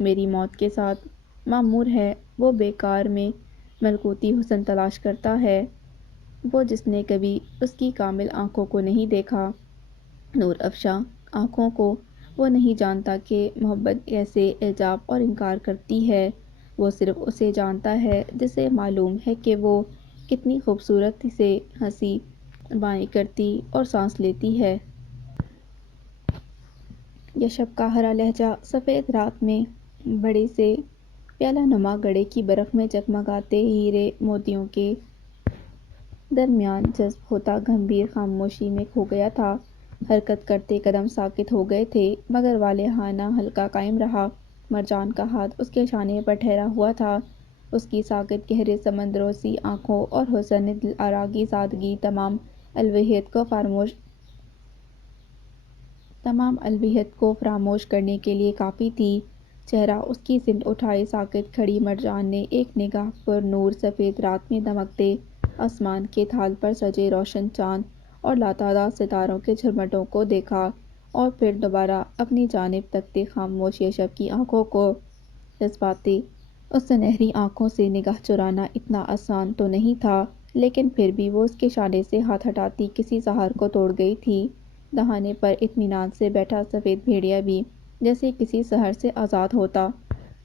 میری موت کے ساتھ معمور ہے، وہ بیکار میں ملکوتی حسن تلاش کرتا ہے، وہ جس نے کبھی اس کی کامل آنکھوں کو نہیں دیکھا، نور افشاں آنکھوں کو، وہ نہیں جانتا کہ محبت کیسے اعجاب اور انکار کرتی ہے، وہ صرف اسے جانتا ہے جسے معلوم ہے کہ وہ کتنی خوبصورت سے ہنسی بائیں کرتی اور سانس لیتی ہے۔ یشب کا ہرا لہجہ سفید رات میں بڑے سے پیالہ نما گڑھے کی برف میں جگمگاتے ہیرے موتیوں کے درمیان جذب ہوتا گمبھیر خاموشی میں کھو گیا تھا۔ حرکت کرتے قدم ساکت ہو گئے تھے مگر والہانہ حلقہ قائم رہا۔ مرجان کا ہاتھ اس کے شانے پر ٹھہرا ہوا تھا، اس کی ساکت گہرے سمندروں سی آنکھوں اور حسن دل آرا کی سادگی تمام الوہیت کو فراموش کرنے کے لیے کافی تھی۔ چہرہ اس کی سمت اٹھائے ساکت کھڑی مرجان نے ایک نگاہ پر نور سفید رات میں دمکتے آسمان کے تھال پر سجے روشن چاند اور لاتعداد ستاروں کے جھرمٹوں کو دیکھا اور پھر دوبارہ اپنی جانب تکتے خاموش یشب کی آنکھوں کو۔ جذباتی اس سنہری آنکھوں سے نگاہ چرانا اتنا آسان تو نہیں تھا لیکن پھر بھی وہ اس کے شانے سے ہاتھ ہٹاتی کسی سحر کو توڑ گئی تھی۔ دہانے پر اطمینان سے بیٹھا سفید بھیڑیا بھی جیسے کسی سحر سے آزاد ہوتا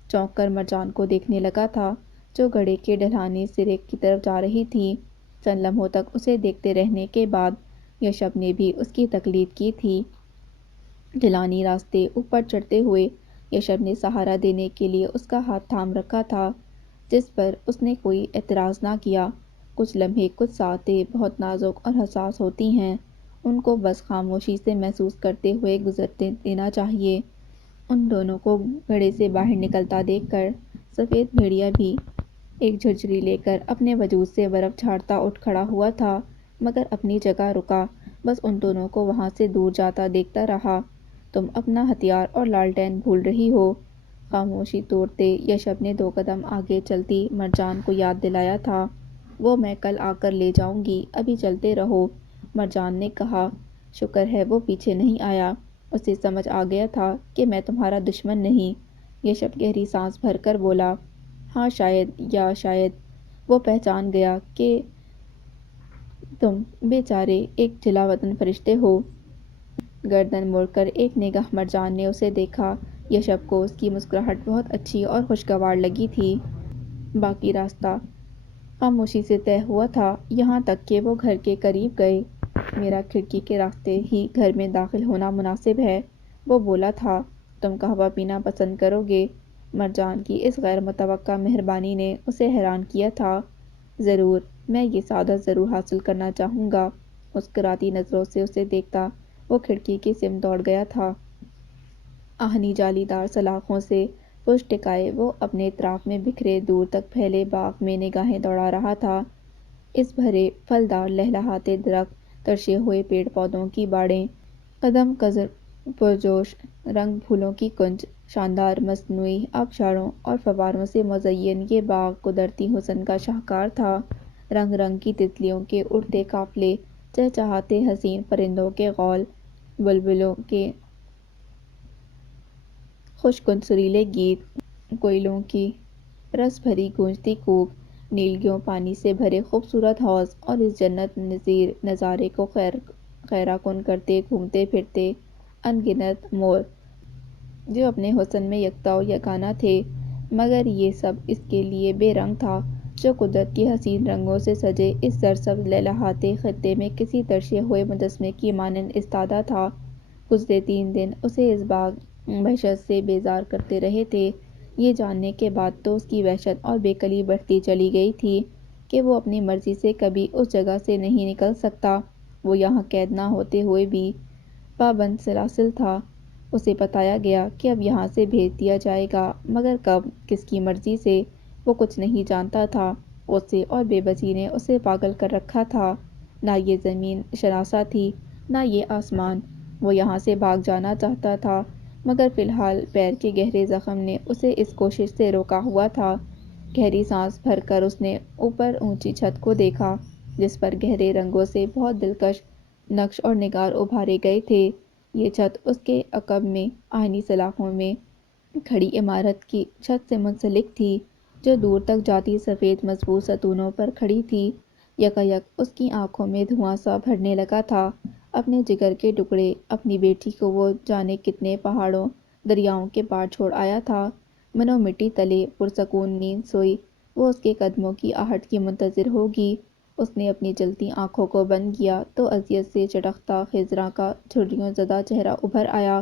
چونک کر مرجان کو دیکھنے لگا تھا جو گڑھے کے ڈھلانے سرے کی طرف جا رہی تھی۔ چند لمحوں تک اسے دیکھتے رہنے کے بعد یشب نے بھی اس کی تقلید کی تھی۔ ڈھلانی راستے اوپر چڑھتے ہوئے یشب نے سہارا دینے کے لیے اس کا ہاتھ تھام رکھا تھا جس پر اس نے کوئی اعتراض نہ کیا۔ کچھ لمحے، کچھ ساعتیں بہت نازک اور حساس ہوتی ہیں، ان کو بس خاموشی سے محسوس کرتے ہوئے گزرنے دینا چاہیے۔ ان دونوں کو گڑھے سے باہر نکلتا دیکھ کر سفید بھیڑیا بھی ایک جھرجھری لے کر اپنے وجود سے برف جھاڑتا اٹھ کھڑا ہوا تھا مگر اپنی جگہ رکا، بس ان دونوں کو وہاں سے دور جاتا دیکھتا رہا۔ تم اپنا ہتھیار اور لالٹین بھول رہی ہو، خاموشی توڑتے یشب نے 2 قدم آگے چلتی مرجان کو یاد دلایا تھا۔ وہ میں کل آ کر لے جاؤں گی، ابھی چلتے رہو، مرجان نے کہا۔ شکر ہے وہ پیچھے نہیں آیا، اسے سمجھ آ گیا تھا کہ میں تمہارا دشمن نہیں۔ یشب گہری سانس بھر کر بولا، ہاں شاید وہ پہچان گیا کہ تم بیچارے ایک جلاوطن فرشتے ہو۔ گردن موڑ کر ایک نگاہ مرجان نے اسے دیکھا۔ یشب کو اس کی مسکراہٹ بہت اچھی اور خوشگوار لگی تھی۔ باقی راستہ خاموشی سے طے ہوا تھا یہاں تک کہ وہ گھر کے قریب گئے۔ میرا کھڑکی کے راستے ہی گھر میں داخل ہونا مناسب ہے، وہ بولا تھا۔ تم قہوہ پینا پسند کرو گے؟ مرجان کی اس غیر متوقع مہربانی نے اسے حیران کیا تھا۔ ضرور، میں یہ سعادت ضرور حاصل کرنا چاہوں گا۔ مسکراتی نظروں سے اسے دیکھتا وہ کھڑکی کی سمت دوڑ گیا تھا۔ آہنی جالی دار سلاخوں سے پشت ٹکائے وہ اپنے اطراف میں بکھرے دور تک پھیلے باغ میں نگاہیں دوڑا رہا تھا۔ اس بھرے پھلدار لہلہاتے درخت، ترشے ہوئے پیڑ پودوں کی باڑیں، قدم قدر پرجوش رنگ پھولوں کی کنج، شاندار مصنوعی آبشاروں اور فواروں سے مزین یہ باغ قدرتی حسن کا شاہکار تھا۔ رنگ رنگ کی تتلیوں کے اڑتے قافلے، چہچہاتے حسین پرندوں کے غول، بلبلوں کے خوشگن سریلے گیت، کوئلوں کی رس بھری گونجتی کوک، نیلگیوں پانی سے بھرے خوبصورت حوض اور اس جنت نظیر نظارے کو خیرہ کن کرتے گھومتے پھرتے ان گنت مور جو اپنے حسن میں یکتا و یگانہ تھے مگر یہ سب اس کے لیے بے رنگ تھا جو قدرت کے حسین رنگوں سے سجے اس سرسبز لہلہاتے خطے میں کسی ترشے ہوئے مجسمے کی مانند ایستادہ تھا۔ گزرے 3 دن اسے اس باغ وحشت سے بیزار کرتے رہے تھے۔ یہ جاننے کے بعد تو اس کی وحشت اور بے کلی بڑھتی چلی گئی تھی کہ وہ اپنی مرضی سے کبھی اس جگہ سے نہیں نکل سکتا۔ وہ یہاں قید نہ ہوتے ہوئے بھی پابند سلاسل تھا۔ اسے بتایا گیا کہ اب یہاں سے بھیج دیا جائے گا، مگر کب، کس کی مرضی سے، وہ کچھ نہیں جانتا تھا۔ غصے اور بے بسی نے اسے پاگل کر رکھا تھا۔ نہ یہ زمین شناسا تھی، نہ یہ آسمان۔ وہ یہاں سے بھاگ جانا چاہتا تھا، مگر فی الحال پیر کے گہرے زخم نے اسے اس کوشش سے روکا ہوا تھا۔ گہری سانس بھر کر اس نے اوپر اونچی چھت کو دیکھا، جس پر گہرے رنگوں سے بہت دلکش نقش اور نگار ابھارے گئے تھے۔ یہ چھت اس کے عقب میں آئینی سلاخوں میں کھڑی عمارت کی چھت سے منسلک تھی، جو دور تک جاتی سفید مضبوط ستونوں پر کھڑی تھی۔ یکایک اس کی آنکھوں میں دھواں سا بھرنے لگا تھا۔ اپنے جگر کے ٹکڑے، اپنی بیٹی کو وہ جانے کتنے پہاڑوں دریاؤں کے پار چھوڑ آیا تھا۔ منو مٹی تلے پرسکون نیند سوئی، وہ اس کے قدموں کی آہٹ کی منتظر ہوگی۔ اس نے اپنی جلتی آنکھوں کو بند کیا تو اذیت سے چٹختا خضراں کا جھرریوں زدہ چہرہ ابھر آیا۔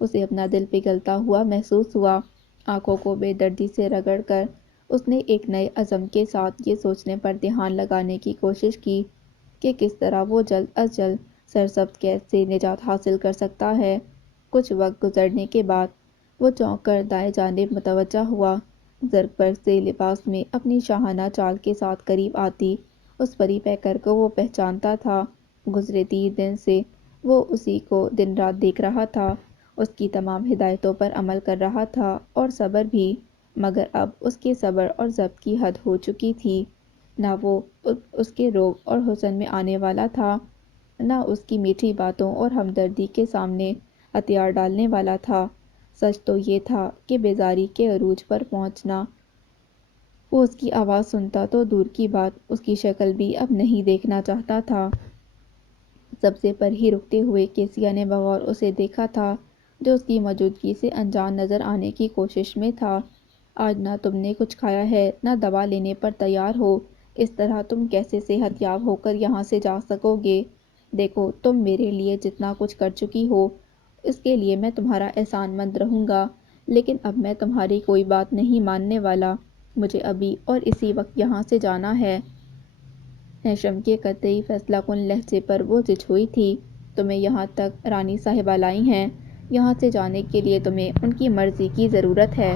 اسے اپنا دل پگھلتا ہوا محسوس ہوا۔ آنکھوں کو بے دردی سے رگڑ کر اس نے ایک نئے عزم کے ساتھ یہ سوچنے پر دھیان لگانے کی کوشش کی کہ کس طرح وہ جلد از جلد سرسبز قید سے نجات حاصل کر سکتا ہے۔ کچھ وقت گزرنے کے بعد وہ چونک کر دائیں جانب متوجہ ہوا۔ زرق پر سے لباس میں اپنی شاہانہ چال کے ساتھ قریب آتی اس پری پیکر کو وہ پہچانتا تھا۔ گزرے 3 دن سے وہ اسی کو دن رات دیکھ رہا تھا، اس کی تمام ہدایتوں پر عمل کر رہا تھا، اور صبر بھی، مگر اب اس کے صبر اور ضبط کی حد ہو چکی تھی۔ نہ وہ اس کے روب اور حسن میں آنے والا تھا، نہ اس کی میٹھی باتوں اور ہمدردی کے سامنے ہتھیار ڈالنے والا تھا۔ سچ تو یہ تھا کہ بیزاری کے عروج پر پہنچنا۔ وہ اس کی آواز سنتا تو دور کی بات، اس کی شکل بھی اب نہیں دیکھنا چاہتا تھا۔ سب سے پر ہی رکتے ہوئے کیسیا نے بغور اسے دیکھا تھا، جو اس کی موجودگی سے انجان نظر آنے کی کوشش میں تھا۔ آج نہ تم نے کچھ کھایا ہے، نہ دوا لینے پر تیار ہو، اس طرح تم کیسے صحت یاب ہو کر یہاں سے جا سکو گے؟ دیکھو، تم میرے لیے جتنا کچھ کر چکی ہو، اس کے لیے میں تمہارا احسان مند رہوں گا، لیکن اب میں تمہاری کوئی بات نہیں ماننے والا۔ مجھے ابھی اور اسی وقت یہاں سے جانا ہے۔ ہیشم کے قطعی فیصلہ کن لہجے پر وہ جھنجھوئی تھی۔ تمہیں یہاں تک رانی صاحبہ لائی ہیں، یہاں سے جانے کے لیے تمہیں ان کی مرضی کی ضرورت ہے۔